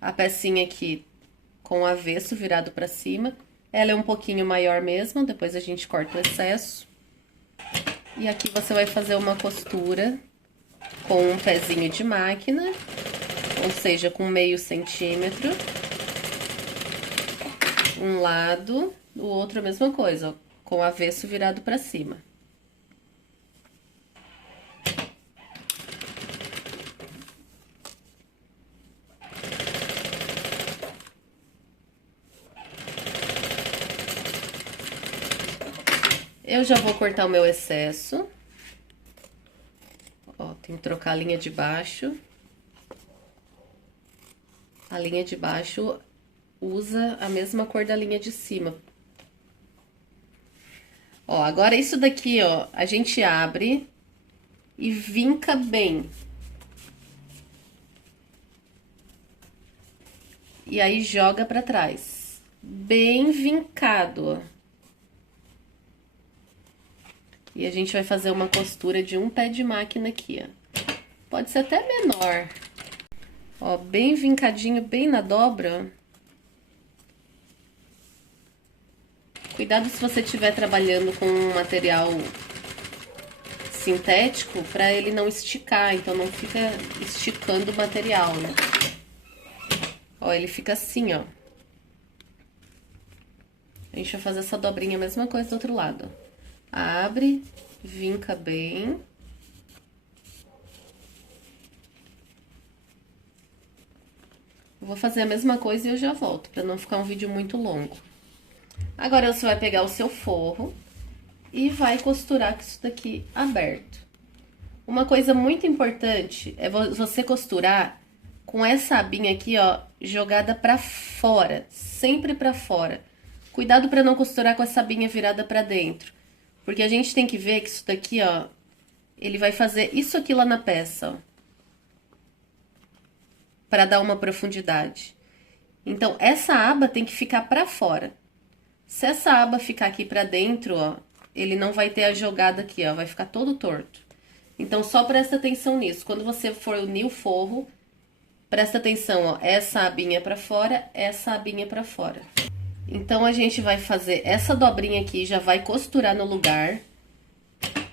a pecinha aqui com o avesso virado pra cima. Ela é um pouquinho maior mesmo, depois a gente corta o excesso. E aqui você vai fazer uma costura com um pezinho de máquina, ou seja, com meio centímetro. Um lado, o outro a mesma coisa, ó, com o avesso virado pra cima. Eu já vou cortar o meu excesso. Ó, tem que trocar a linha de baixo. A linha de baixo usa a mesma cor da linha de cima. Ó, agora isso daqui, ó, a gente abre e vinca bem. E aí joga pra trás. Bem vincado, ó. E a gente vai fazer uma costura de um pé de máquina aqui, ó. Pode ser até menor. Ó, bem vincadinho, bem na dobra, ó. Cuidado se você estiver trabalhando com um material sintético, pra ele não esticar, então não fica esticando o material, né? Ó, ele fica assim, ó. A gente vai fazer essa dobrinha, a mesma coisa do outro lado, ó. Abre, vinca bem. Eu vou fazer a mesma coisa e eu já volto, pra não ficar um vídeo muito longo. Agora, você vai pegar o seu forro e vai costurar com isso daqui aberto. Uma coisa muito importante é você costurar com essa abinha aqui, ó, jogada pra fora, sempre pra fora. Cuidado pra não costurar com essa abinha virada pra dentro. Porque a gente tem que ver que isso daqui, ó, ele vai fazer isso aqui lá na peça, ó. Pra dar uma profundidade. Então, essa aba tem que ficar pra fora. Se essa aba ficar aqui pra dentro, ó, ele não vai ter a jogada aqui, ó, vai ficar todo torto. Então, só presta atenção nisso. Quando você for unir o forro, presta atenção, ó, essa abinha pra fora, essa abinha pra fora. Então, a gente vai fazer essa dobrinha aqui, já vai costurar no lugar,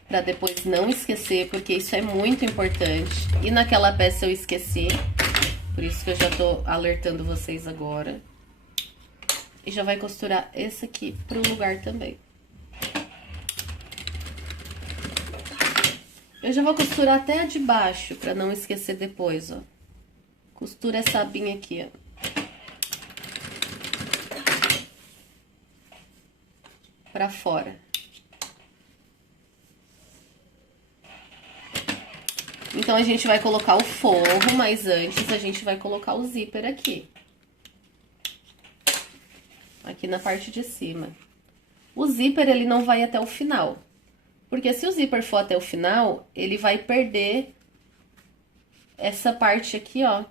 pra depois não esquecer, porque isso é muito importante. E naquela peça eu esqueci, por isso que eu já tô alertando vocês agora. E já vai costurar esse aqui pro lugar também. Eu já vou costurar até a de baixo, pra não esquecer depois, ó. Costura essa abinha aqui, ó. Pra fora. Então, a gente vai colocar o forro, mas antes a gente vai colocar o zíper aqui. Aqui na parte de cima. O zíper, ele não vai até o final. Porque se o zíper for até o final, ele vai perder essa parte aqui, ó.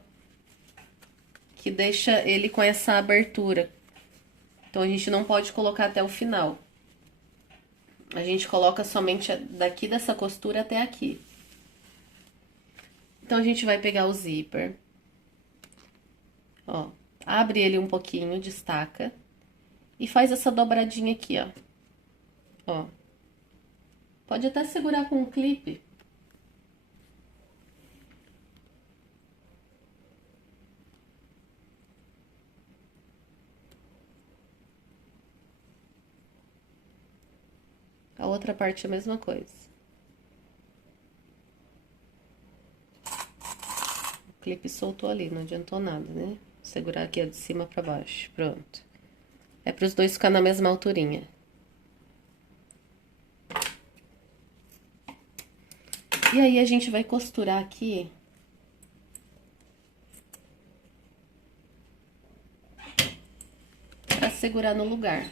Que deixa ele com essa abertura. Então, a gente não pode colocar até o final. A gente coloca somente daqui dessa costura até aqui. Então, a gente vai pegar o zíper. Ó, abre ele um pouquinho, destaca. E faz essa dobradinha aqui, ó. Ó. Pode até segurar com um clipe. A outra parte é a mesma coisa. O clipe soltou ali, não adiantou nada, né? Vou segurar aqui ó, de cima pra baixo. Pronto. É para os dois ficar na mesma alturinha. E aí, a gente vai costurar aqui. Pra segurar no lugar.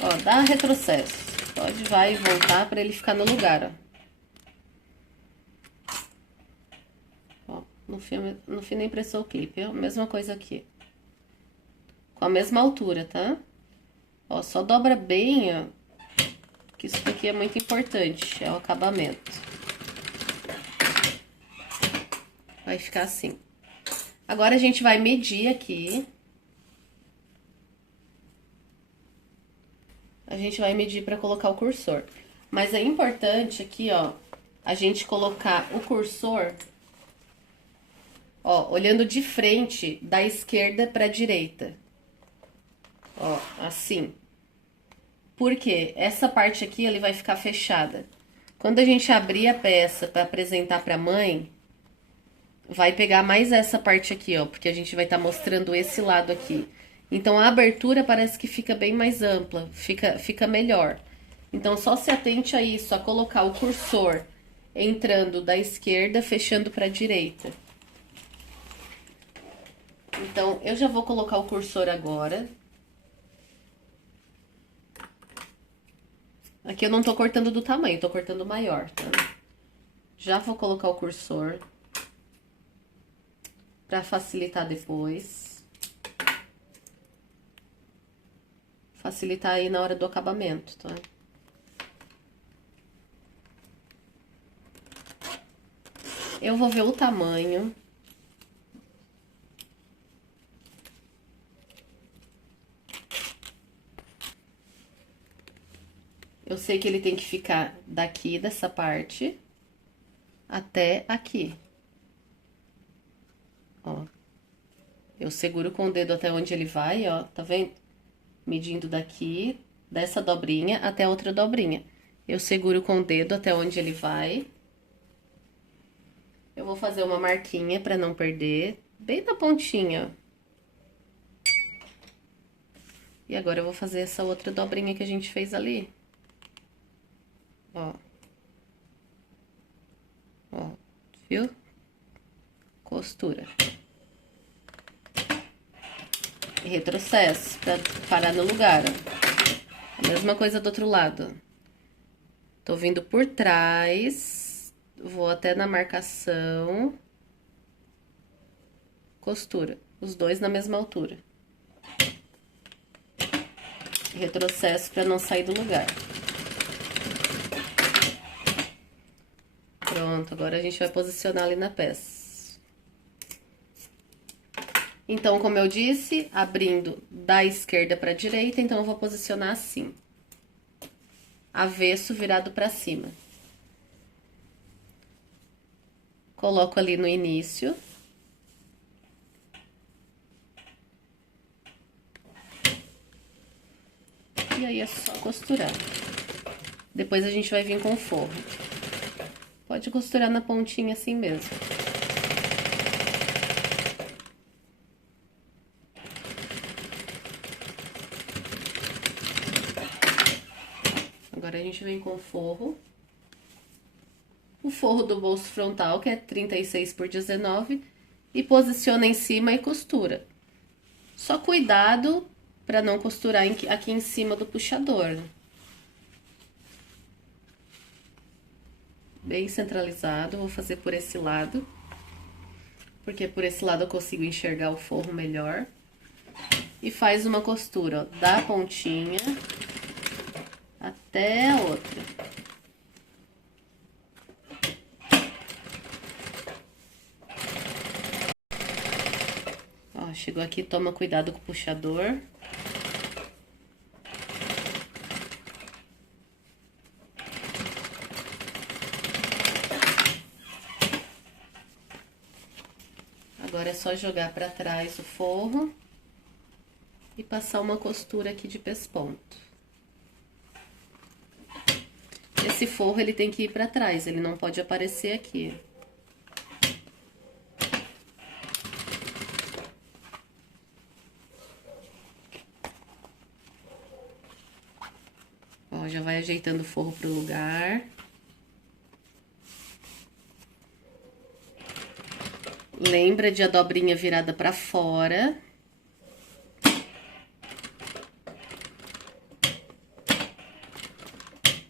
Ó, dá retrocesso. Pode vai e voltar pra ele ficar no lugar, ó. Ó, no fim nem pressou o clipe, ó. Mesma coisa aqui. Com a mesma altura, tá? Ó, só dobra bem, ó. Que isso daqui é muito importante, é o acabamento. Vai ficar assim. Agora, a gente vai medir aqui. A gente vai medir pra colocar o cursor. Mas é importante aqui, ó, a gente colocar o cursor, ó, olhando de frente da esquerda pra direita. Ó, assim. Por quê? Essa parte aqui, ele vai ficar fechada. Quando a gente abrir a peça pra apresentar pra mãe, vai pegar mais essa parte aqui, ó, porque a gente vai estar mostrando esse lado aqui. Então, a abertura parece que fica bem mais ampla, fica melhor. Então, só se atente a isso, a colocar o cursor entrando da esquerda, fechando pra direita. Então, eu já vou colocar o cursor agora. Aqui eu não tô cortando do tamanho, tô cortando maior, tá? Já vou colocar o cursor pra facilitar depois. Facilitar aí na hora do acabamento, tá? Eu vou ver o tamanho. Eu sei que ele tem que ficar daqui, dessa parte, até aqui. Ó. Eu seguro com o dedo até onde ele vai, ó, tá vendo? Medindo daqui, dessa dobrinha até a outra dobrinha. Eu seguro com o dedo até onde ele vai. Eu vou fazer uma marquinha pra não perder, bem na pontinha, ó. E agora eu vou fazer essa outra dobrinha que a gente fez ali. Ó. Ó, viu? Costura. E retrocesso, pra parar no lugar, ó. A mesma coisa do outro lado. Tô vindo por trás, vou até na marcação. Costura, os dois na mesma altura. Retrocesso pra não sair do lugar. Pronto, agora a gente vai posicionar ali na peça. Então, como eu disse, abrindo da esquerda pra direita, então eu vou posicionar assim. Avesso virado pra cima. Coloco ali no início. E aí é só costurar. Depois a gente vai vir com o forro. Pode costurar na pontinha assim mesmo. Agora a gente vem com o forro. O forro do bolso frontal, que é 36 por 19, e posiciona em cima e costura. Só cuidado para não costurar aqui em cima do puxador, né? Bem centralizado, vou fazer por esse lado, porque por esse lado eu consigo enxergar o forro melhor. E faz uma costura, ó, da pontinha até a outra. Ó, chegou aqui, toma cuidado com o puxador. Agora é só jogar pra trás o forro e passar uma costura aqui de pesponto. Esse forro, ele tem que ir pra trás, ele não pode aparecer aqui. Ó, já vai ajeitando o forro pro lugar. Lembra de a dobrinha virada pra fora.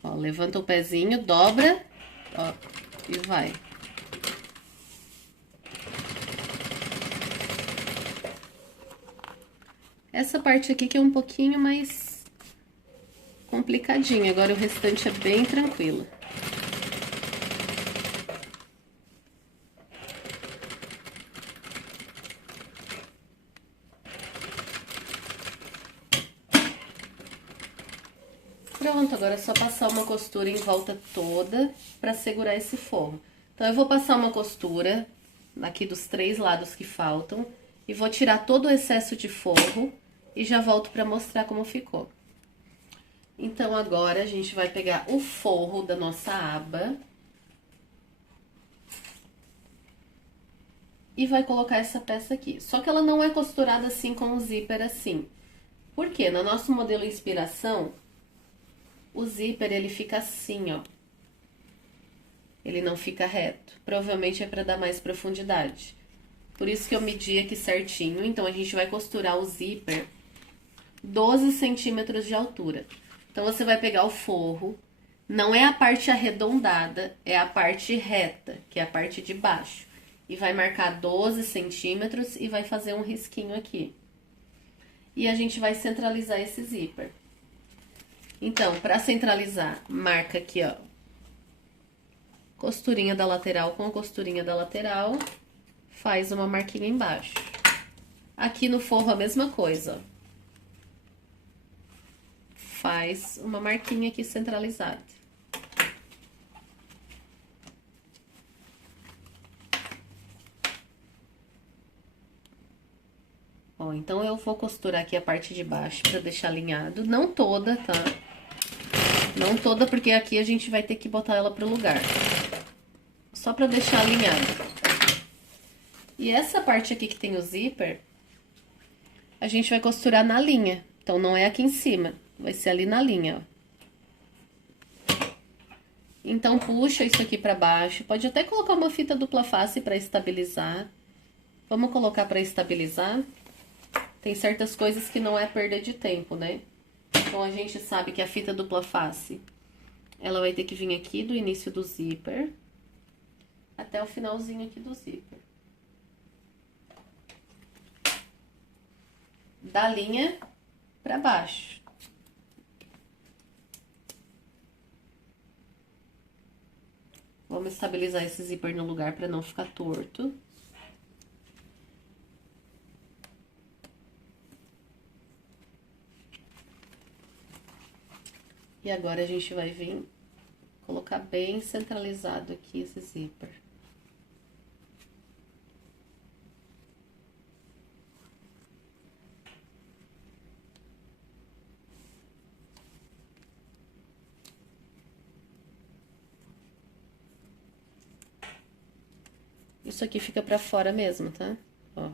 Ó, levanta o pezinho, dobra, ó, e vai. Essa parte aqui que é um pouquinho mais complicadinha, agora o restante é bem tranquilo. Pronto, agora é só passar uma costura em volta toda pra segurar esse forro. Então, eu vou passar uma costura aqui dos 3 lados que faltam e vou tirar todo o excesso de forro e já volto pra mostrar como ficou. Então, agora a gente vai pegar o forro da nossa aba e vai colocar essa peça aqui. Só que ela não é costurada assim com o zíper assim. Por quê? No nosso modelo inspiração, o zíper, ele fica assim, ó. Ele não fica reto. Provavelmente é pra dar mais profundidade. Por isso que eu medi aqui certinho. Então, a gente vai costurar o zíper 12 centímetros de altura. Então, você vai pegar o forro. Não é a parte arredondada, é a parte reta, que é a parte de baixo. E vai marcar 12 centímetros e vai fazer um risquinho aqui. E a gente vai centralizar esse zíper. Então, para centralizar, marca aqui, ó, costurinha da lateral com costurinha da lateral, faz uma marquinha embaixo. Aqui no forro a mesma coisa, ó. Faz uma marquinha aqui centralizada. Ó, então eu vou costurar aqui a parte de baixo pra deixar alinhado, não toda, tá? Não toda, porque aqui a gente vai ter que botar ela pro lugar. Só pra deixar alinhado. E essa parte aqui que tem o zíper, a gente vai costurar na linha. Então, não é aqui em cima, vai ser ali na linha, ó. Então, puxa isso aqui pra baixo. Pode até colocar uma fita dupla face pra estabilizar. Vamos colocar pra estabilizar. Tem certas coisas que não é perda de tempo, né? Então, a gente sabe que a fita dupla face, ela vai ter que vir aqui do início do zíper até o finalzinho aqui do zíper. Da linha pra baixo. Vamos estabilizar esse zíper no lugar pra não ficar torto. E agora a gente vai vir colocar bem centralizado aqui esse zíper. Isso aqui fica pra fora mesmo, tá? Ó,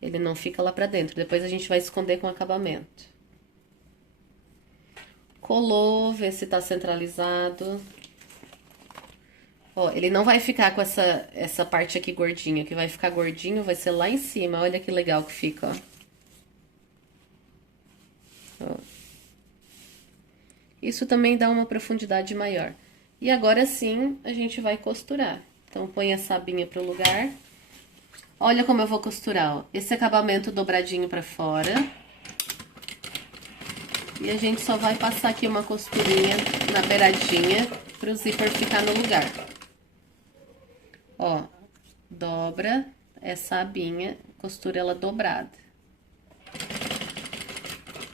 ele não fica lá pra dentro. Depois a gente vai esconder com acabamento. Colou, vê se tá centralizado. Ó, ele não vai ficar com essa parte aqui gordinha. O que vai ficar gordinho vai ser lá em cima. Olha que legal que fica, ó. Ó. Isso também dá uma profundidade maior. E agora sim, a gente vai costurar. Então, põe a sabinha pro lugar. Olha como eu vou costurar, ó. Esse acabamento dobradinho pra fora. E a gente só vai passar aqui uma costurinha na beiradinha pro zíper ficar no lugar. Ó, dobra essa abinha, costura ela dobrada.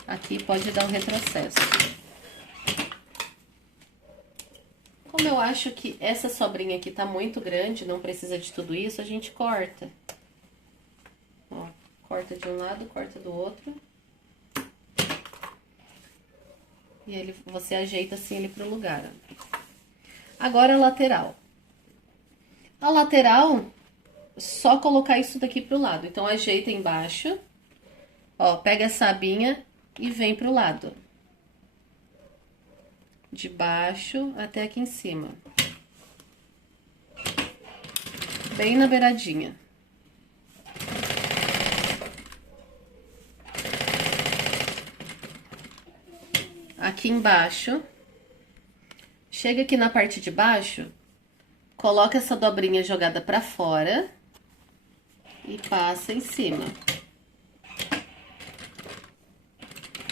Aqui pode dar um retrocesso. Como eu acho que essa sobrinha aqui tá muito grande, não precisa de tudo isso, a gente corta. Ó, corta de um lado, corta do outro. E ele, você ajeita assim ele pro lugar, ó. Agora a lateral. A lateral, só colocar isso daqui pro lado. Então, ajeita embaixo. Ó, pega essa abinha e vem pro lado. De baixo até aqui em cima. Bem na beiradinha. Aqui embaixo. Chega aqui na parte de baixo. Coloca essa dobrinha jogada pra fora e passa em cima.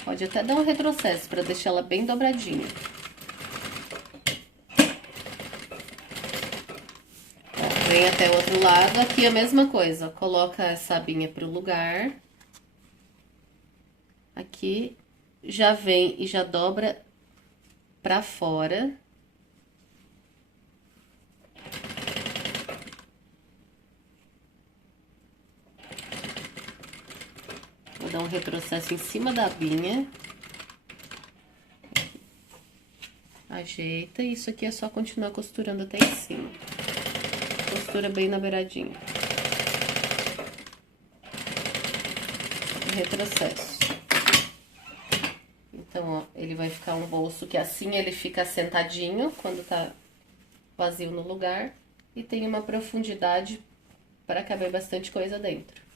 Pode até dar um retrocesso pra deixar ela bem dobradinha. Ó, vem até o outro lado, aqui a mesma coisa, coloca a sabinha pro lugar. Aqui já vem e já dobra pra fora. Vou dar um retrocesso em cima da abinha. Ajeita, e isso aqui é só continuar costurando até em cima. Costura bem na beiradinha. Retrocesso. Então, ó, ele vai ficar um bolso que assim ele fica sentadinho quando tá vazio no lugar. E tem uma profundidade para caber bastante coisa dentro.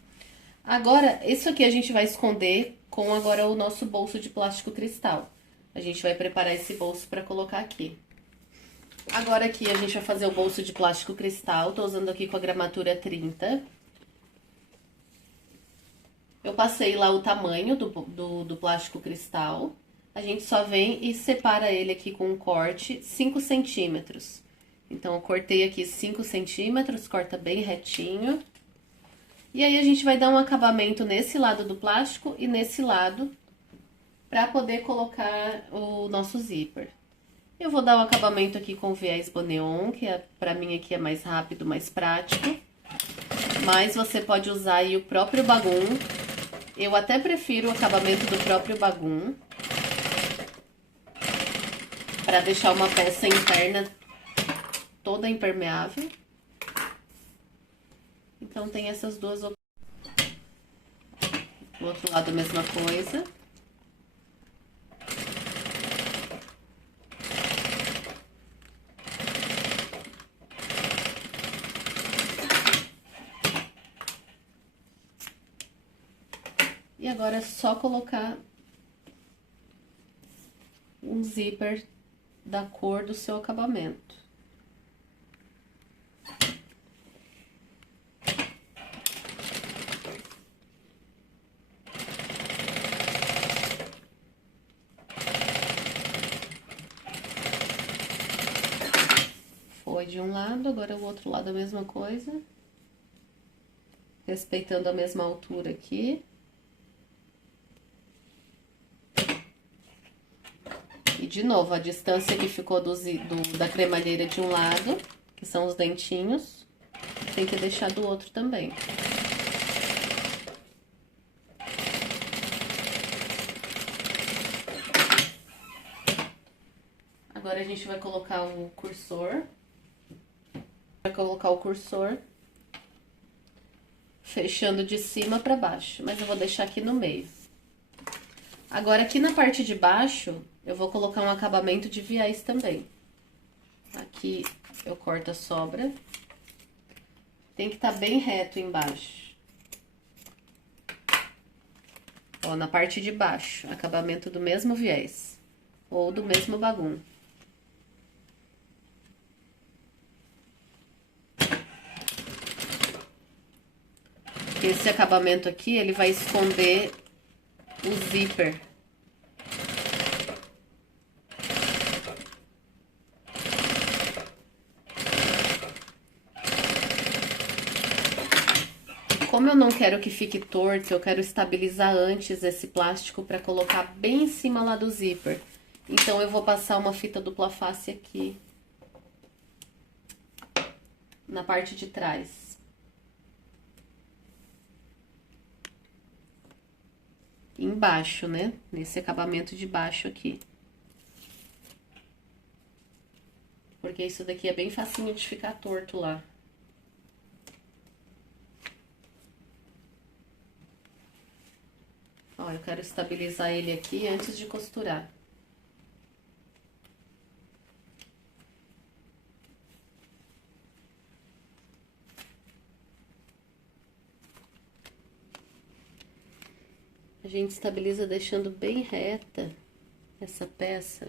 Agora, isso aqui a gente vai esconder com agora o nosso bolso de plástico cristal. A gente vai preparar esse bolso para colocar aqui. Agora aqui a gente vai fazer o bolso de plástico cristal. Tô usando aqui com a gramatura 30. Eu passei lá o tamanho do plástico cristal. A gente só vem e separa ele aqui com um corte 5 centímetros. Então, eu cortei aqui 5 centímetros, corta bem retinho. E aí, a gente vai dar um acabamento nesse lado do plástico e nesse lado, pra poder colocar o nosso zíper. Eu vou dar um acabamento aqui com viés boneon, que pra mim aqui é mais rápido, mais prático. Mas você pode usar aí o próprio bagum. Eu até prefiro o acabamento do próprio bagum. Pra deixar uma peça interna toda impermeável. Então, tem essas duas opções. Do outro lado, a mesma coisa. E agora é só colocar um zíper da cor do seu acabamento. Foi de um lado, agora o outro lado a mesma coisa. Respeitando a mesma altura aqui. E de novo, a distância que ficou da cremalheira de um lado, que são os dentinhos, tem que deixar do outro também. Agora a gente vai colocar o cursor. Vai colocar o cursor fechando de cima pra baixo, mas eu vou deixar aqui no meio. Agora, aqui na parte de baixo, eu vou colocar um acabamento de viés também. Aqui eu corto a sobra. Tem que estar bem reto embaixo. Ó, na parte de baixo, acabamento do mesmo viés. Ou do mesmo bagum. Esse acabamento aqui, ele vai esconder o zíper. Como eu não quero que fique torto, eu quero estabilizar antes esse plástico para colocar bem em cima lá do zíper. Então, eu vou passar uma fita dupla face aqui, na parte de trás. Embaixo, né? Nesse acabamento de baixo aqui. Porque isso daqui é bem facinho de ficar torto lá. Ó, eu quero estabilizar ele aqui antes de costurar. A gente estabiliza deixando bem reta essa peça.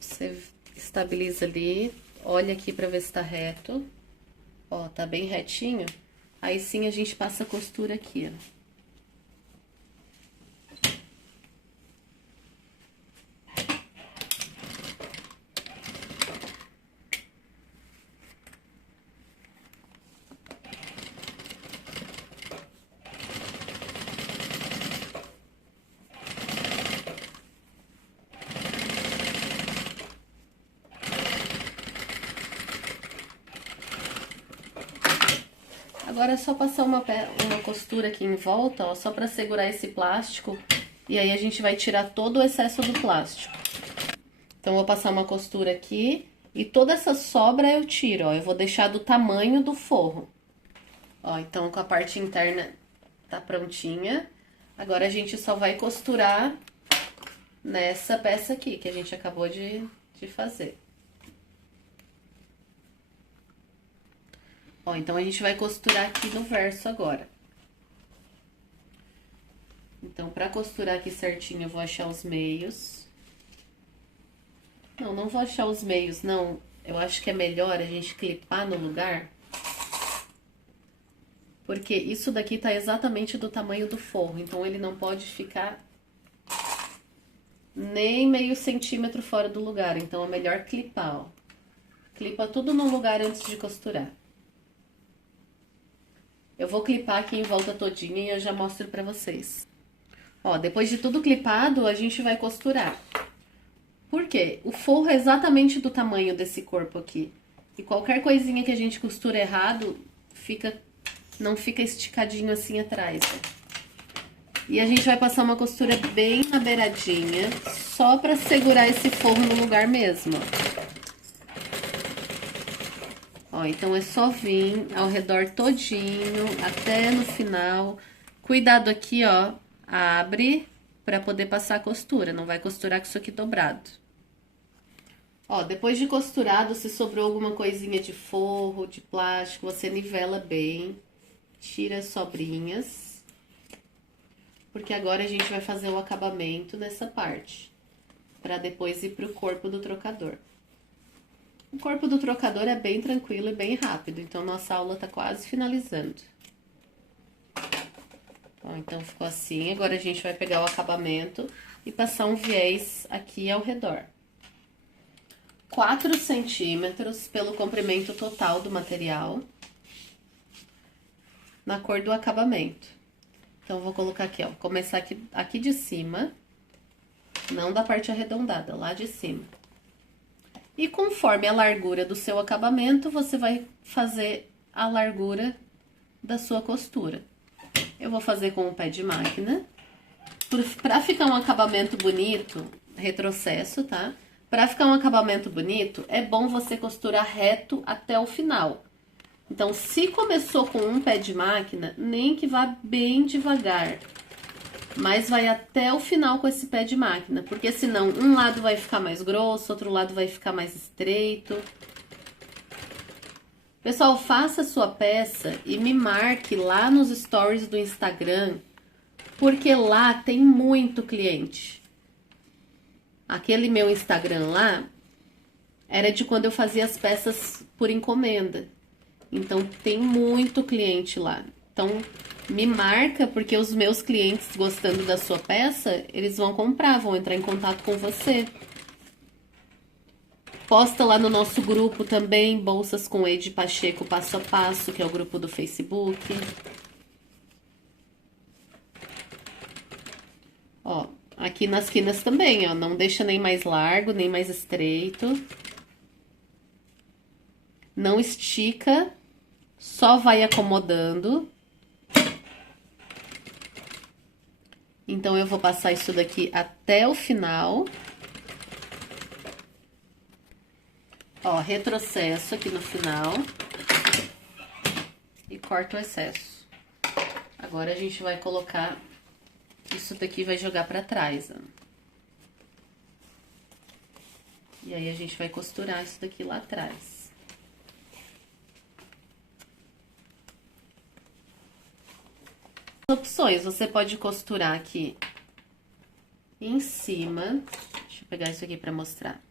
Você estabiliza ali, olha aqui pra ver se tá reto. Ó, tá bem retinho. Aí sim a gente passa a costura aqui, ó. Agora é só passar uma costura aqui em volta, ó, só pra segurar esse plástico. E aí a gente vai tirar todo o excesso do plástico. Então, vou passar uma costura aqui e toda essa sobra eu tiro, ó. Eu vou deixar do tamanho do forro. Ó, então, com a parte interna tá prontinha. Agora, a gente só vai costurar nessa peça aqui, que a gente acabou de fazer. Ó, então, a gente vai costurar aqui no verso agora. Então, pra costurar aqui certinho, eu vou achar os meios. Não vou achar os meios, não. Eu acho que é melhor a gente clipar no lugar. Porque isso daqui tá exatamente do tamanho do forro. Então, ele não pode ficar nem meio centímetro fora do lugar. Então, é melhor clipar, ó. Clipa tudo no lugar antes de costurar. Eu vou clipar aqui em volta todinha e eu já mostro pra vocês. Ó, depois de tudo clipado, a gente vai costurar. Por quê? O forro é exatamente do tamanho desse corpo aqui. E qualquer coisinha que a gente costura errado, não fica esticadinho assim atrás, ó. E a gente vai passar uma costura bem na beiradinha, só pra segurar esse forro no lugar mesmo, ó. Então, é só vir ao redor todinho, até no final. Cuidado aqui, ó, abre pra poder passar a costura, não vai costurar com isso aqui dobrado. Ó, depois de costurado, se sobrou alguma coisinha de forro, de plástico, você nivela bem, tira as sobrinhas. Porque agora a gente vai fazer o acabamento nessa parte, pra depois ir pro corpo do trocador. O corpo do trocador é bem tranquilo e bem rápido, então nossa aula tá quase finalizando. Ó, então ficou assim, agora a gente vai pegar o acabamento e passar um viés aqui ao redor. 4 centímetros pelo comprimento total do material, na cor do acabamento. Então, vou colocar aqui, ó, começar aqui de cima, não da parte arredondada, lá de cima. E conforme a largura do seu acabamento, você vai fazer a largura da sua costura. Eu vou fazer com o pé de máquina. Pra ficar um acabamento bonito, retrocesso, tá? Pra ficar um acabamento bonito, é bom você costurar reto até o final. Então, se começou com um pé de máquina, nem que vá bem devagar. Mas vai até o final com esse pé de máquina, porque senão um lado vai ficar mais grosso, outro lado vai ficar mais estreito. Pessoal, faça a sua peça e me marque lá nos stories do Instagram, porque lá tem muito cliente. Aquele meu Instagram lá era de quando eu fazia as peças por encomenda. Então tem muito cliente lá. Então me marca, porque os meus clientes gostando da sua peça, eles vão comprar, vão entrar em contato com você. Posta lá no nosso grupo também, Bolsas com Edi Pacheco Passo a Passo, que é o grupo do Facebook. Ó, aqui nas quinas também, ó, não deixa nem mais largo, nem mais estreito. Não estica, só vai acomodando. Então, eu vou passar isso daqui até o final. Ó, retrocesso aqui no final. E corto o excesso. Agora, a gente vai colocar... Isso daqui vai jogar pra trás, ó. E aí, a gente vai costurar isso daqui lá atrás. Opções, você pode costurar aqui em cima. Deixa eu pegar isso aqui pra mostrar.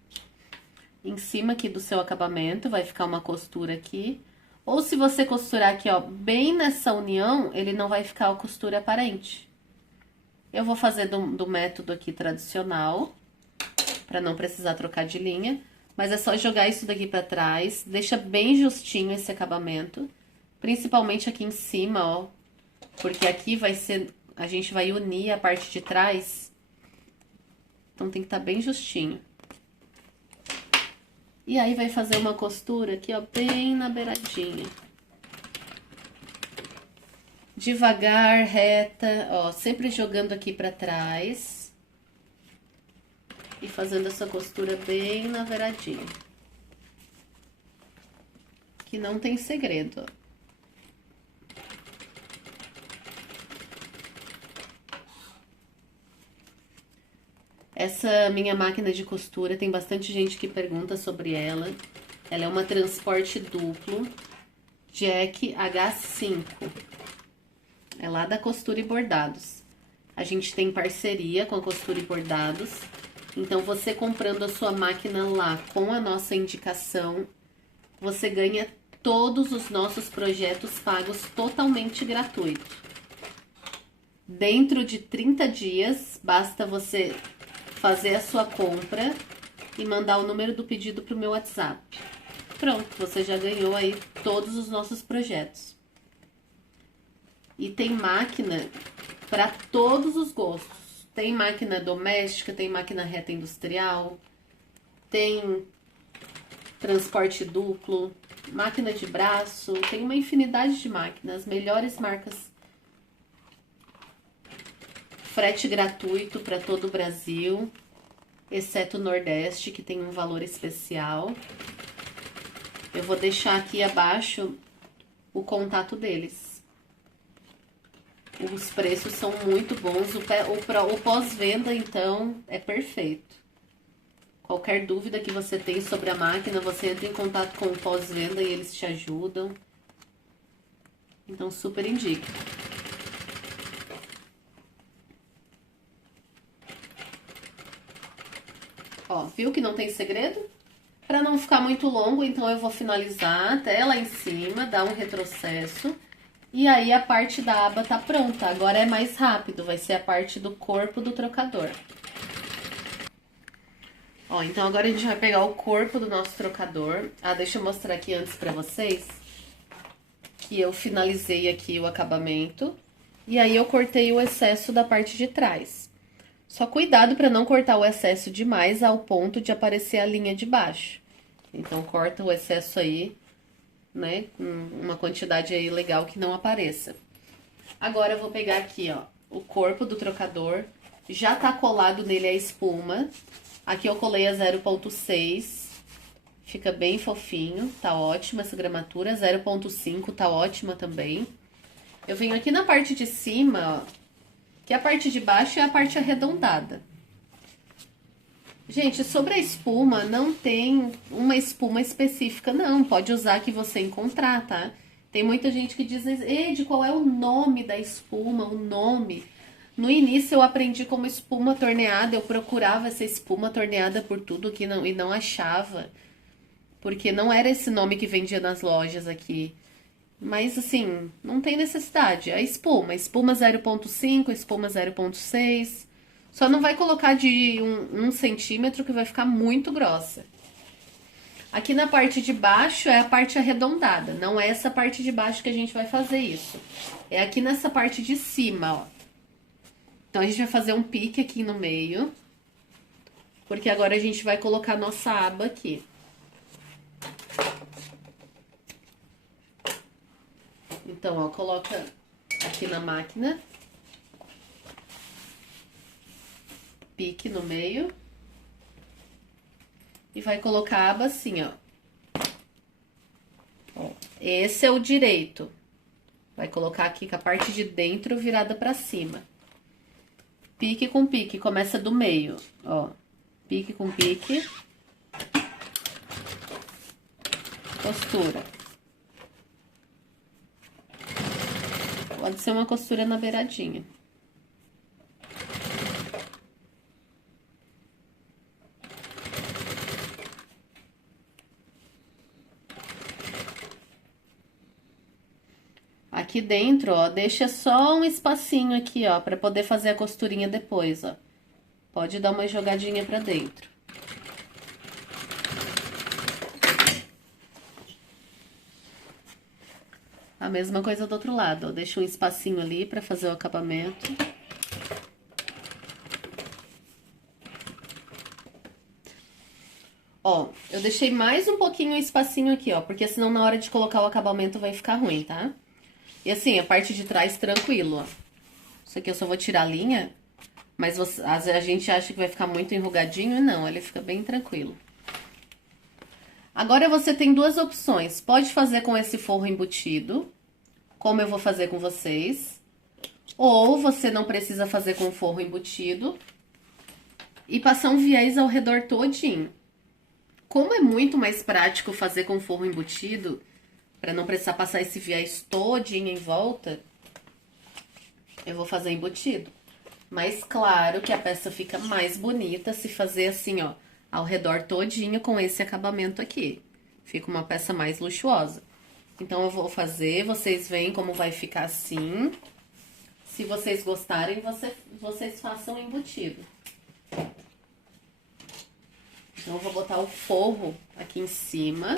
Em cima aqui do seu acabamento, vai ficar uma costura aqui. Ou se você costurar aqui, ó, bem nessa união, ele não vai ficar a costura aparente. Eu vou fazer do método aqui tradicional, pra não precisar trocar de linha. Mas é só jogar isso daqui pra trás, deixa bem justinho esse acabamento. Principalmente aqui em cima, ó. Porque aqui vai ser, a gente vai unir a parte de trás. Então, tem que estar bem justinho. E aí, vai fazer uma costura aqui, ó, bem na beiradinha. Devagar, reta, ó, sempre jogando aqui pra trás. E fazendo essa costura bem na beiradinha. Que não tem segredo, ó. Essa minha máquina de costura, tem bastante gente que pergunta sobre ela. Ela é uma transporte duplo, Jack H5. É lá da Costura e Bordados. A gente tem parceria com a Costura e Bordados. Então, você comprando a sua máquina lá com a nossa indicação, você ganha todos os nossos projetos pagos totalmente gratuito. Dentro de 30 dias, basta você fazer a sua compra e mandar o número do pedido pro meu WhatsApp. Pronto, você já ganhou aí todos os nossos projetos. E tem máquina para todos os gostos. Tem máquina doméstica, tem máquina reta industrial, tem transporte duplo, máquina de braço, tem uma infinidade de máquinas, as melhores marcas. Frete gratuito para todo o Brasil, exceto o Nordeste, que tem um valor especial. Eu vou deixar aqui abaixo o contato deles. Os preços são muito bons, o pós-venda, então, é perfeito. Qualquer dúvida que você tem sobre a máquina, você entra em contato com o pós-venda e eles te ajudam. Então, super indico. Ó, viu que não tem segredo? Pra não ficar muito longo, então eu vou finalizar até lá em cima, dar um retrocesso. E aí a parte da aba tá pronta. Agora é mais rápido, vai ser a parte do corpo do trocador. Ó, então agora a gente vai pegar o corpo do nosso trocador. Ah, deixa eu mostrar aqui antes pra vocês que eu finalizei aqui o acabamento. E aí eu cortei o excesso da parte de trás. Só cuidado para não cortar o excesso demais ao ponto de aparecer a linha de baixo. Então, corta o excesso aí, né, com uma quantidade aí legal que não apareça. Agora eu vou pegar aqui, ó, o corpo do trocador. Já tá colado nele a espuma. Aqui eu colei a 0,6. Fica bem fofinho, tá ótima essa gramatura. 0,5 tá ótima também. Eu venho aqui na parte de cima, ó, que a parte de baixo é a parte arredondada. Gente, sobre a espuma, não tem uma espuma específica, não. Pode usar a que você encontrar, tá? Tem muita gente que diz, Ed, qual é o nome da espuma, o nome? No início eu aprendi como espuma torneada, eu procurava essa espuma torneada por tudo aqui e não achava. Porque não era esse nome que vendia nas lojas aqui. Mas assim, não tem necessidade. A espuma 0,5, espuma 0,6. Só não vai colocar de 1 centímetro que vai ficar muito grossa. Aqui na parte de baixo é a parte arredondada. Não é essa parte de baixo que a gente vai fazer isso. É aqui nessa parte de cima, ó. Então a gente vai fazer um pique aqui no meio. Porque agora a gente vai colocar nossa aba aqui. Então, ó, coloca aqui na máquina. Pique no meio. E vai colocar a aba assim, ó. Ó, esse é o direito. Vai colocar aqui com a parte de dentro virada pra cima. Pique com pique, começa do meio, ó. Pique com pique. Costura. Pode ser uma costura na beiradinha. Aqui dentro, ó, deixa só um espacinho aqui, ó, pra poder fazer a costurinha depois, ó. Pode dar uma jogadinha pra dentro. A mesma coisa do outro lado, ó. Deixa um espacinho ali pra fazer o acabamento. Ó, eu deixei mais um pouquinho o espacinho aqui, ó, porque senão na hora de colocar o acabamento vai ficar ruim, tá? E assim, a parte de trás tranquilo, ó. Isso aqui eu só vou tirar a linha, mas a gente acha que vai ficar muito enrugadinho, e não, ele fica bem tranquilo. Agora você tem duas opções. Pode fazer com esse forro embutido, como eu vou fazer com vocês. Ou você não precisa fazer com o forro embutido e passar um viés ao redor todinho. Como é muito mais prático fazer com forro embutido, para não precisar passar esse viés todinho em volta, eu vou fazer embutido. Mas claro que a peça fica mais bonita se fazer assim, ó, ao redor todinho com esse acabamento aqui. Fica uma peça mais luxuosa. Então, eu vou fazer, vocês veem como vai ficar assim. Se vocês gostarem, vocês façam embutido. Então, eu vou botar o forro aqui em cima.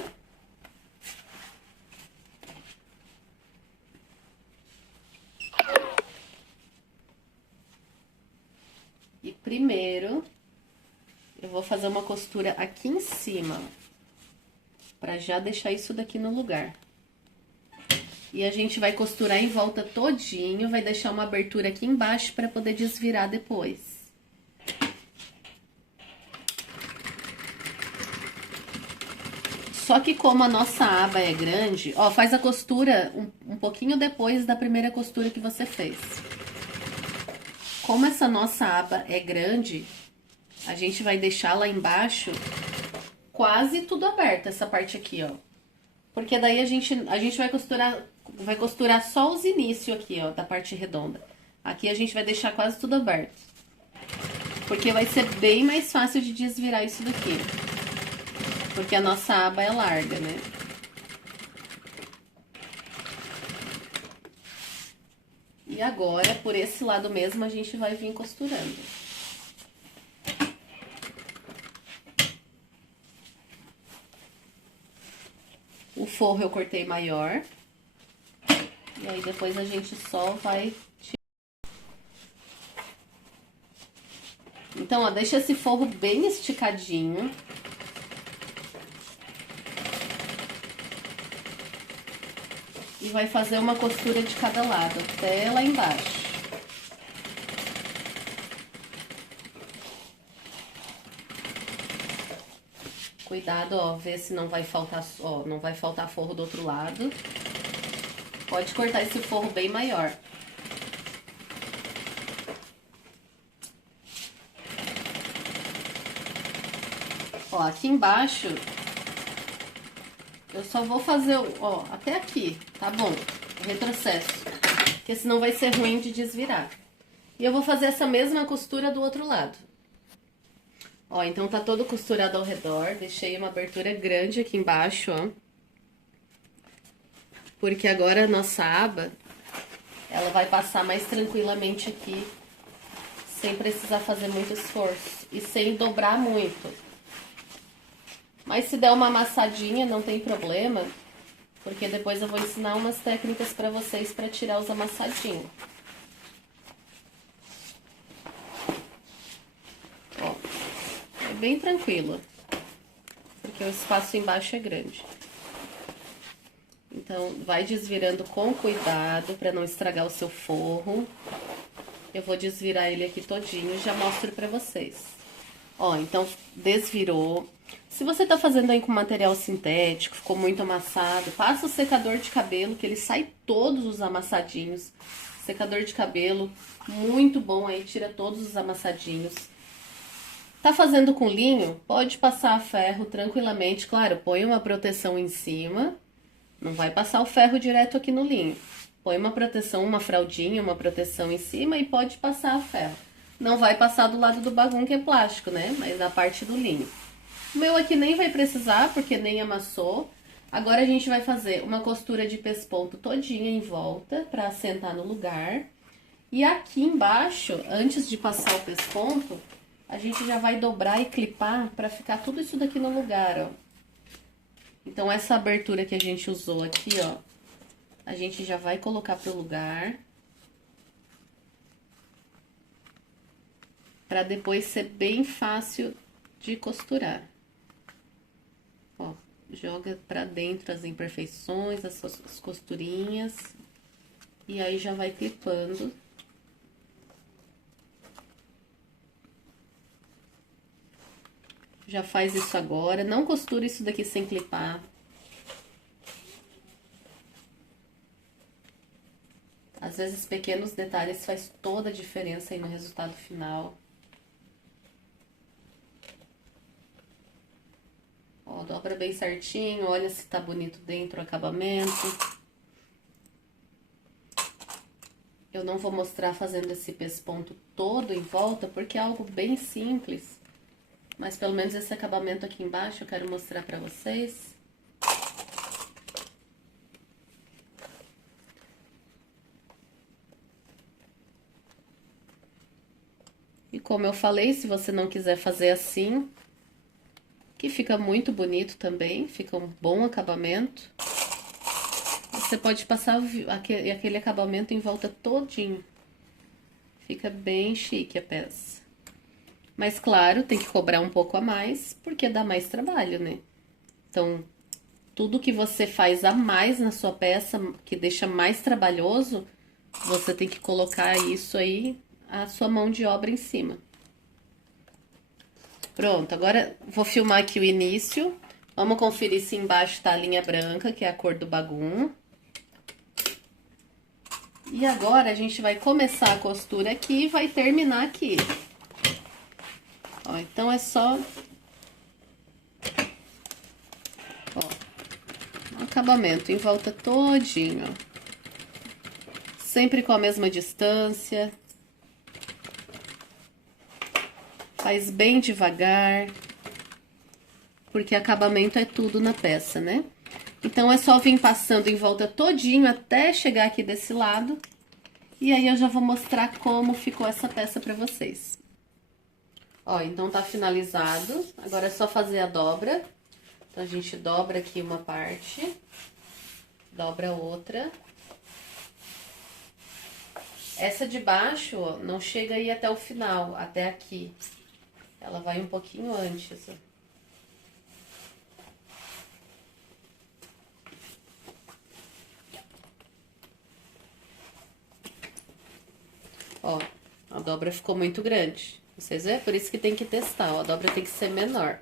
E primeiro, eu vou fazer uma costura aqui em cima, pra já deixar isso daqui no lugar. E a gente vai costurar em volta todinho, vai deixar uma abertura aqui embaixo pra poder desvirar depois. Só que como a nossa aba é grande, ó, faz a costura um pouquinho depois da primeira costura que você fez. Como essa nossa aba é grande, a gente vai deixar lá embaixo quase tudo aberto, essa parte aqui, ó. Porque daí a gente vai costurar só os inícios aqui, ó, da parte redonda. Aqui a gente vai deixar quase tudo aberto. Porque vai ser bem mais fácil de desvirar isso daqui. Porque a nossa aba é larga, né? E agora, por esse lado mesmo, a gente vai vir costurando. O forro eu cortei maior. E aí, depois a gente só vai... Então, ó, deixa esse forro bem esticadinho. e vai fazer uma costura de cada lado, até lá embaixo. Cuidado, ó, ver se não vai faltar, ó, não vai faltar forro do outro lado. Pode cortar esse forro bem maior. Ó, aqui embaixo, eu só vou fazer, ó, até aqui, tá bom? O retrocesso, porque senão vai ser ruim de desvirar. E eu vou fazer essa mesma costura do outro lado. Ó, então tá todo costurado ao redor, deixei uma abertura grande aqui embaixo, ó. Porque agora a nossa aba, ela vai passar mais tranquilamente aqui, sem precisar fazer muito esforço e sem dobrar muito. Mas se der uma amassadinha, não tem problema, porque depois eu vou ensinar umas técnicas pra vocês pra tirar os amassadinhos. Ó, é bem tranquilo, porque o espaço embaixo é grande. Então, vai desvirando com cuidado pra não estragar o seu forro. Eu vou desvirar ele aqui todinho e já mostro pra vocês. Ó, então, desvirou. Se você tá fazendo aí com material sintético, ficou muito amassado, passa o secador de cabelo, que ele sai todos os amassadinhos. Secador de cabelo, muito bom aí, tira todos os amassadinhos. Tá fazendo com linho? Pode passar a ferro tranquilamente. Claro, põe uma proteção em cima. Não vai passar o ferro direto aqui no linho. Põe uma proteção, uma fraldinha, uma proteção em cima e pode passar a ferro. Não vai passar do lado do bagum, que é plástico, né? Mas na parte do linho. O meu aqui nem vai precisar, porque nem amassou. Agora a gente vai fazer uma costura de pesponto todinha em volta, pra assentar no lugar. E aqui embaixo, antes de passar o pesponto, a gente já vai dobrar e clipar pra ficar tudo isso daqui no lugar, ó. Então, essa abertura que a gente usou aqui, ó, a gente já vai colocar pro lugar. Pra depois ser bem fácil de costurar. Ó, joga pra dentro as imperfeições, as costurinhas. E aí já vai clipando. Já faz isso agora. Não costura isso daqui sem clipar. Às vezes, pequenos detalhes faz toda a diferença aí no resultado final. Ó, dobra bem certinho, olha se tá bonito dentro o acabamento. Eu não vou mostrar fazendo esse pesponto todo em volta, porque é algo bem simples. Mas pelo menos esse acabamento aqui embaixo eu quero mostrar pra vocês. E como eu falei, se você não quiser fazer assim, que fica muito bonito também, fica um bom acabamento. Você pode passar aquele acabamento em volta todinho. Fica bem chique a peça. Mas, claro, tem que cobrar um pouco a mais, porque dá mais trabalho, né? Então, tudo que você faz a mais na sua peça, que deixa mais trabalhoso, você tem que colocar isso aí, a sua mão de obra em cima. Pronto, agora vou filmar aqui o início. Vamos conferir se embaixo tá a linha branca, que é a cor do bagum. E agora a gente vai começar a costura aqui e vai terminar aqui. Ó, então é só... Ó, acabamento em volta todinho, ó. Sempre com a mesma distância. Faz bem devagar, porque acabamento é tudo na peça, né? Então, é só vir passando em volta todinho até chegar aqui desse lado. E aí, eu já vou mostrar como ficou essa peça pra vocês. Ó, então tá finalizado. Agora é só fazer a dobra. Então, a gente dobra aqui uma parte, dobra outra. Essa de baixo, ó, não chega aí até o final, até aqui. Ela vai um pouquinho antes, ó. dobra ficou muito grande. Vocês veem? Por isso que tem que testar, ó, a dobra tem que ser menor.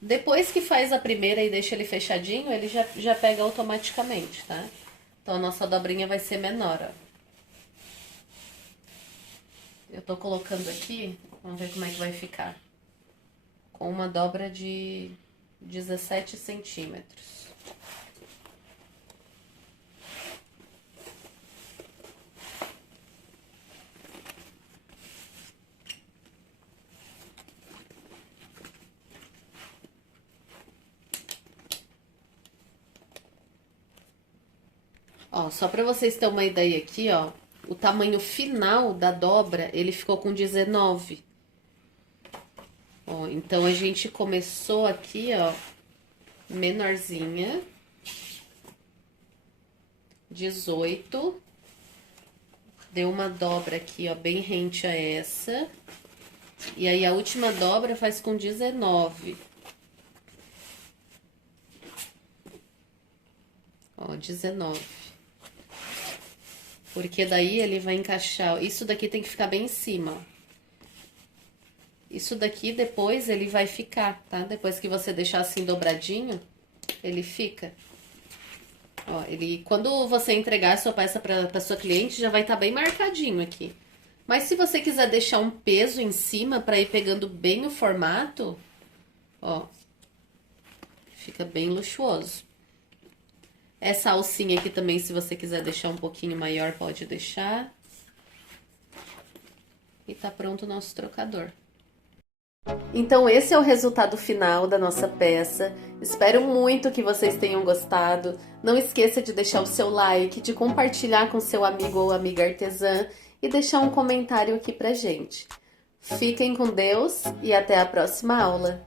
Depois que faz a primeira e deixa ele fechadinho, ele já pega automaticamente, tá? Então a nossa dobrinha vai ser menor, ó. Eu tô colocando aqui, vamos ver como é que vai ficar. Com uma dobra de 17 centímetros. Ó, só pra vocês terem uma ideia aqui, ó, o tamanho final da dobra, ele ficou com 19. Ó, então a gente começou aqui, ó, menorzinha, 18, deu uma dobra aqui, ó, bem rente a essa, e aí a última dobra faz com 19. Ó, 19. Porque daí ele vai encaixar, isso daqui tem que ficar bem em cima, ó. Isso daqui depois ele vai ficar, tá? Depois que você deixar assim dobradinho, ele fica. Ó, quando você entregar a sua peça para sua cliente, já vai estar bem marcadinho aqui. Mas se você quiser deixar um peso em cima para ir pegando bem o formato, ó, fica bem luxuoso. Essa alcinha aqui também, se você quiser deixar um pouquinho maior, pode deixar. E tá pronto o nosso trocador. Então esse é o resultado final da nossa peça. Espero muito que vocês tenham gostado. Não esqueça de deixar o seu like, de compartilhar com seu amigo ou amiga artesã e deixar um comentário aqui pra gente. Fiquem com Deus e até a próxima aula.